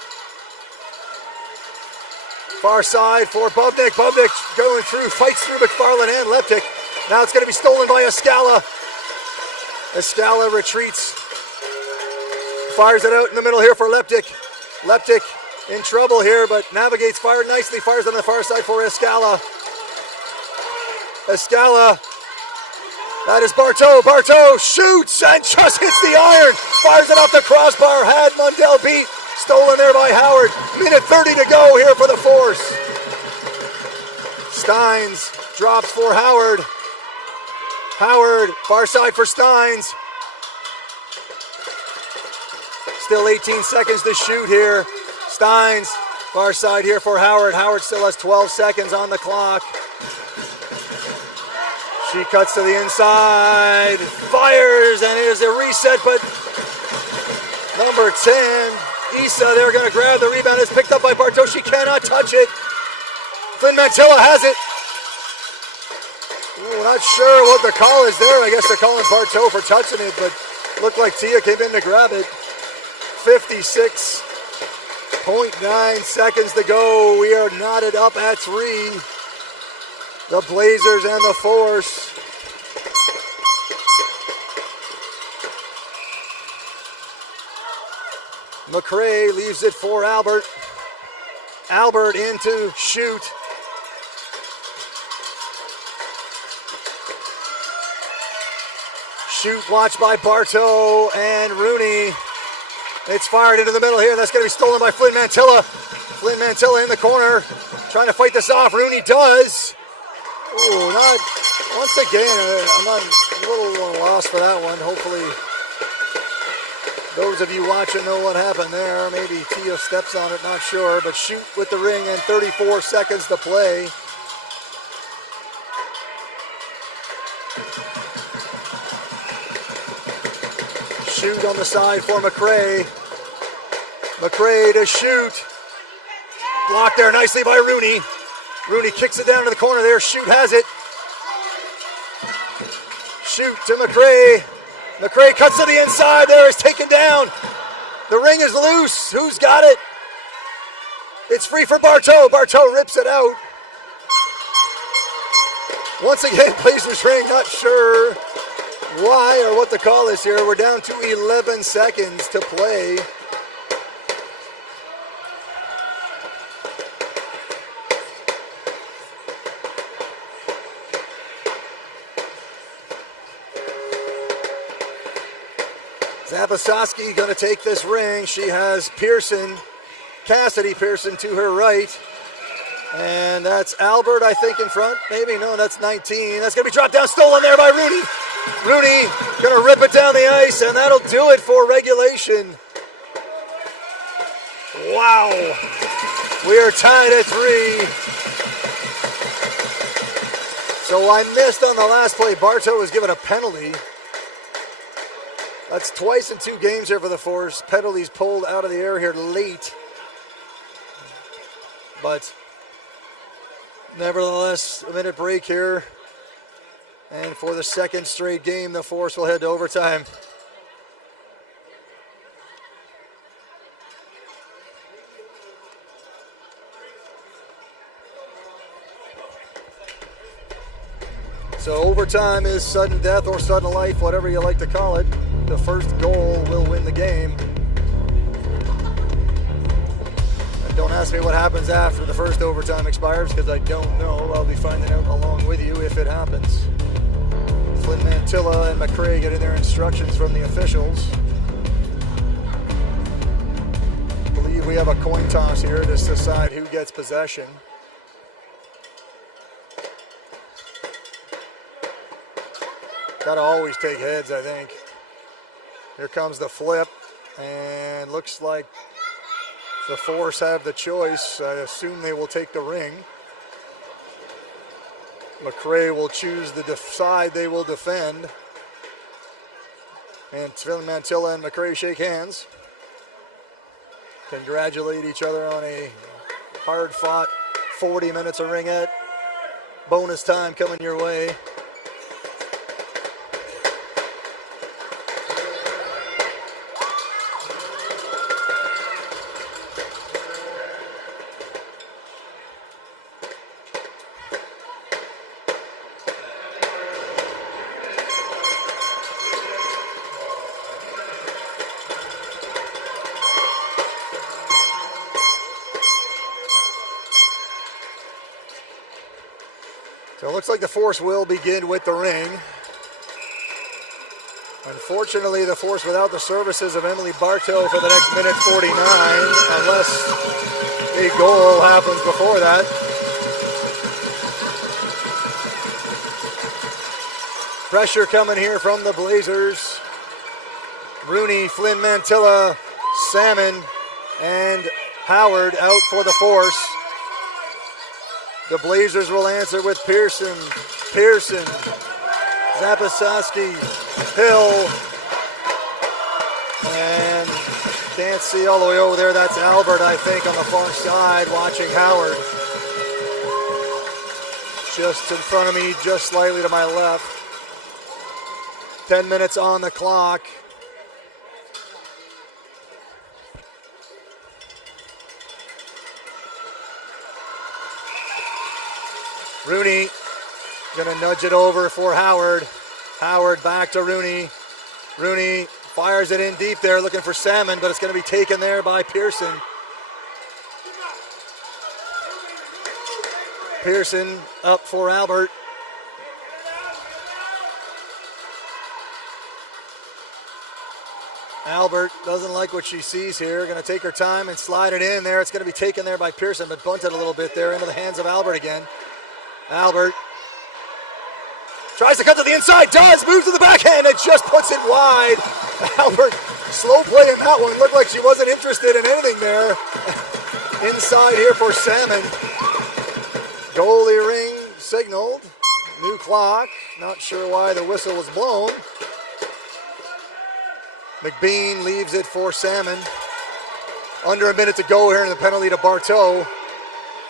Far side for Bubnik. Bubnik going through, fights through McFarland and Leptic. Now it's going to be stolen by Escala. Escala retreats. Fires it out in the middle here for Leptic. Leptic in trouble here, but navigates, fired nicely. Fires on the far side for Escala. Escala. That is Bartow. Bartow shoots and just hits the iron. Fires it off the crossbar. Had Mundell beat. Stolen there by Howard. Minute 30 to go here for the Force. Steins drops for Howard. Howard, far side for Steins. Still 18 seconds to shoot here. Steins, far side here for Howard. Howard still has 12 seconds on the clock. She cuts to the inside, fires, and it is a reset, but number 10, Issa, they're going to grab the rebound. It's picked up by Bartow. She cannot touch it. Flynn Mantilla has it. Ooh, not sure what the call is there. I guess they're calling Bartow for touching it, but looked like Tia came in to grab it. 56.9 seconds to go. We are knotted up at 3. The Blazers and the Force. McRae leaves it for Albert. Albert into shoot. Shoot watched by Bartow and Rooney. It's fired into the middle here. That's going to be stolen by Flynn Mantilla. Flynn Mantilla in the corner. Trying to fight this off. Rooney does. Ooh, not once again. I'm a little lost for that one. Hopefully those of you watching know what happened there. Maybe Tia steps on it, not sure. But shoot with the ring and 34 seconds to play. Shoot on the side for McRae. McRae to shoot. Blocked there nicely by Rooney. Rooney kicks it down to the corner there. Shoot has it. Shoot to McRae. McRae cuts to the inside there. Is taken down. The ring is loose. Who's got it? It's free for Bartow. Bartow rips it out. Once again, Blazers ring, not sure why or what the call is here. We're down to 11 seconds to play. Zapasoski going to take this ring. She has Pearson, Cassidy Pearson to her right. And that's Albert, I think, in front. Maybe, no, that's 19. That's going to be dropped down, stolen there by Rooney. Rooney going to rip it down the ice, and that'll do it for regulation. Wow. We are tied at 3. So I missed on the last play. Bartow was given a penalty. That's twice in 2 games here for the Force. Penalties pulled out of the air here late. But nevertheless, a minute break here. And for the second straight game, the Force will head to overtime. So overtime is sudden death or sudden life, whatever you like to call it. The first goal will win the game. And don't ask me what happens after the first overtime expires, because I don't know. I'll be finding out along with you if it happens. Flynn Mantilla and McCrae getting their instructions from the officials. I believe we have a coin toss here to decide who gets possession. Gotta always take heads, I think. Here comes the flip, and looks like the Force have the choice. I assume they will take the ring. McCrae will choose the side they will defend. And Flynn Mantilla and McCrae shake hands. Congratulate each other on a hard-fought 40 minutes of ringette. Bonus time coming your way. So it looks like the Force will begin with the ring. Unfortunately, the Force without the services of Emily Bartow for the next minute 49, unless a goal happens before that. Pressure coming here from the Blazers. Rooney, Flynn Mantilla, Salmon, and Howard out for the Force. The Blazers will answer with Pearson, Zapasoski, Hill, and can't see all the way over there. That's Albert, I think, on the far side watching Howard. Just in front of me, just slightly to my left. 10 minutes on the clock. Rooney gonna nudge it over for Howard. Howard back to Rooney. Rooney fires it in deep there, looking for Salmon, but it's gonna be taken there by Pearson. Pearson up for Albert. Albert doesn't like what she sees here. Gonna take her time and slide it in there. It's gonna be taken there by Pearson, but bunted a little bit there into the hands of Albert again. Albert tries to cut to the inside, does, moves to the backhand, and just puts it wide. Albert, slow play in that one. Looked like she wasn't interested in anything there. Inside here for Salmon. Goalie ring signaled. New clock. Not sure why the whistle was blown. McBean leaves it for Salmon. Under a minute to go here in the penalty to Bartow.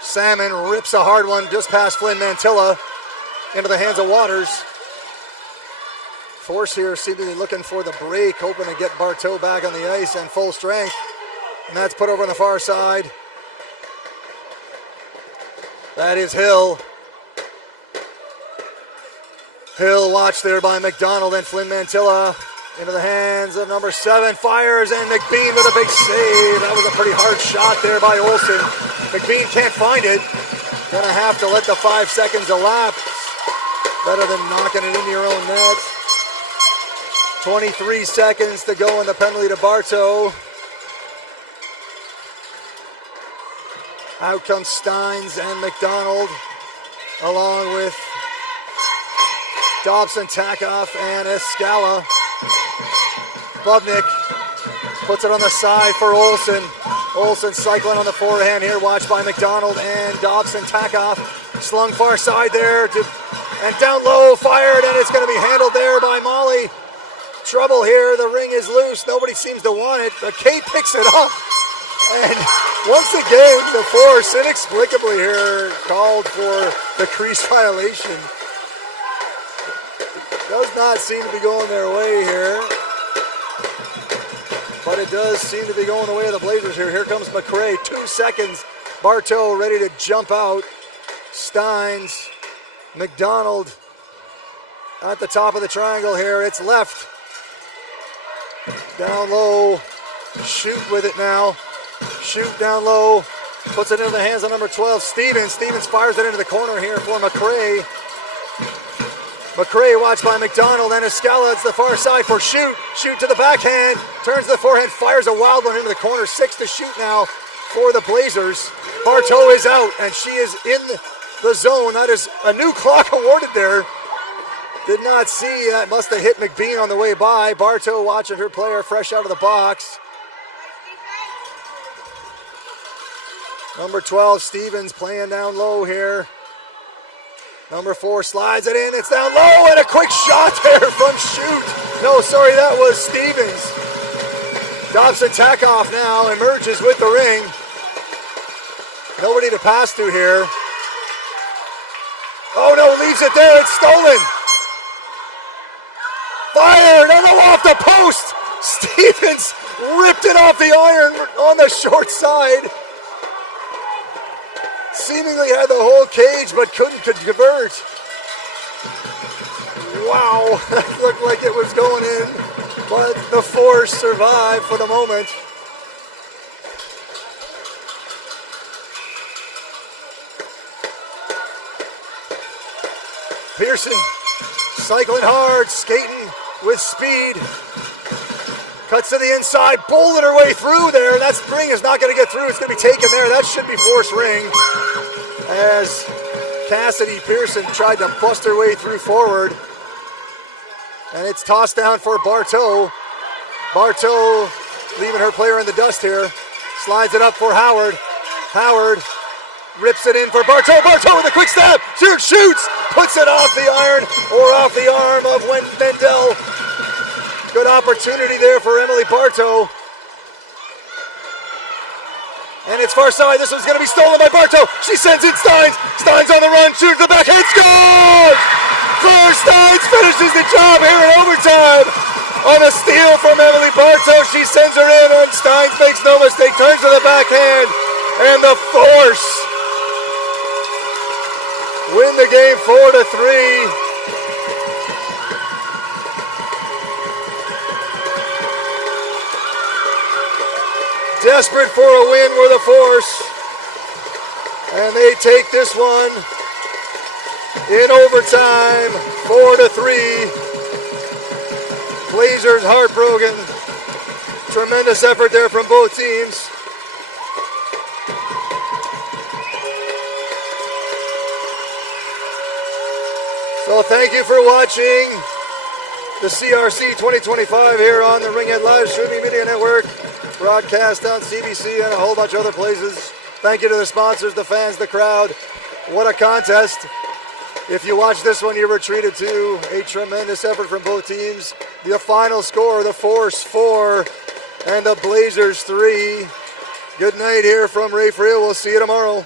Salmon rips a hard one just past Flynn Mantilla into the hands of Waters. Force here seemingly looking for the break, hoping to get Bartow back on the ice and full strength. And that's put over on the far side. That is Hill. Hill watched there by McDonald, and Flynn Mantilla into the hands of number 7, fires, and McBean with a big save. That was a pretty hard shot there by Olsen. McBean can't find it. Gonna have to let the 5 seconds elapse. Better than knocking it into your own net. 23 seconds to go in the penalty to Bartow. Out comes Steins and McDonald, along with Dobson, Takoff, and Escala. Bubnik puts it on the side for Olsen. Olsen cycling on the forehand here, watched by McDonald and Dobson. Takoff slung far side there, and down low, fired, and it's going to be handled there by Molly. Trouble here, the ring is loose, nobody seems to want it, but Kate picks it up. And once again, the force inexplicably here called for the crease violation. Does not seem to be going their way here. But it does seem to be going the way of the Blazers here. Here comes McRae, 2 seconds. Bartow ready to jump out. Steins, McDonald at the top of the triangle here. It's left. Down low. Shoot with it now. Shoot down low. Puts it into the hands of number 12, Stevens. Stevens fires it into the corner here for McRae. McRae watched by McDonald, and Escala, it's the far side for Shoot. Shoot to the backhand, turns to the forehand, fires a wild one into the corner. 6 to shoot now for the Blazers. Bartow is out, and she is in the zone. That is a new clock awarded there. Did not see, that must have hit McBean on the way by. Bartow watching her player fresh out of the box. Number 12, Stevens, playing down low here. Number 4 slides it in, it's down low, and a quick shot there from Shoot. No, sorry, that was Stevens. Dobson Takoff now emerges with the ring. Nobody to pass to here. Oh no, leaves it there, it's stolen. Fired, and off the post. Stevens ripped it off the iron on the short side. Seemingly had the whole cage, but couldn't convert. Wow, that looked like it was going in, but the force survived for the moment. Pearson cycling hard, skating with speed. Cuts to the inside, bowling her way through there. That ring is not going to get through. It's going to be taken there. That should be force ring. As Cassidy Pearson tried to bust her way through forward. And it's tossed down for Bartow. Bartow leaving her player in the dust here. Slides it up for Howard. Howard rips it in for Bartow. Bartow with a quick stab. Shoots. Puts it off the iron or off the arm of Mendel. Good opportunity there for Emily Bartow. And it's far side. This one's going to be stolen by Bartow. She sends in Steins. Steins on the run. Shoots the backhand. Scores! Claire Steins finishes the job here in overtime. On a steal from Emily Bartow. She sends her in, and Steins makes no mistake. Turns to the backhand. And the Force win the game 4-3. Desperate for a win were the Force, and they take this one in overtime, 4-3. Blazers heartbroken. Tremendous effort there from both teams. So thank you for watching the CRC 2025 here on the Ringhead Live Streaming Media Network. Broadcast on CBC and a whole bunch of other places. Thank you to the sponsors, the fans, the crowd. What a contest. If you watch this one, you were treated to a tremendous effort from both teams. The final score, the Force 4 and the Blazers 3. Good night here from Ray Friel. We'll see you tomorrow.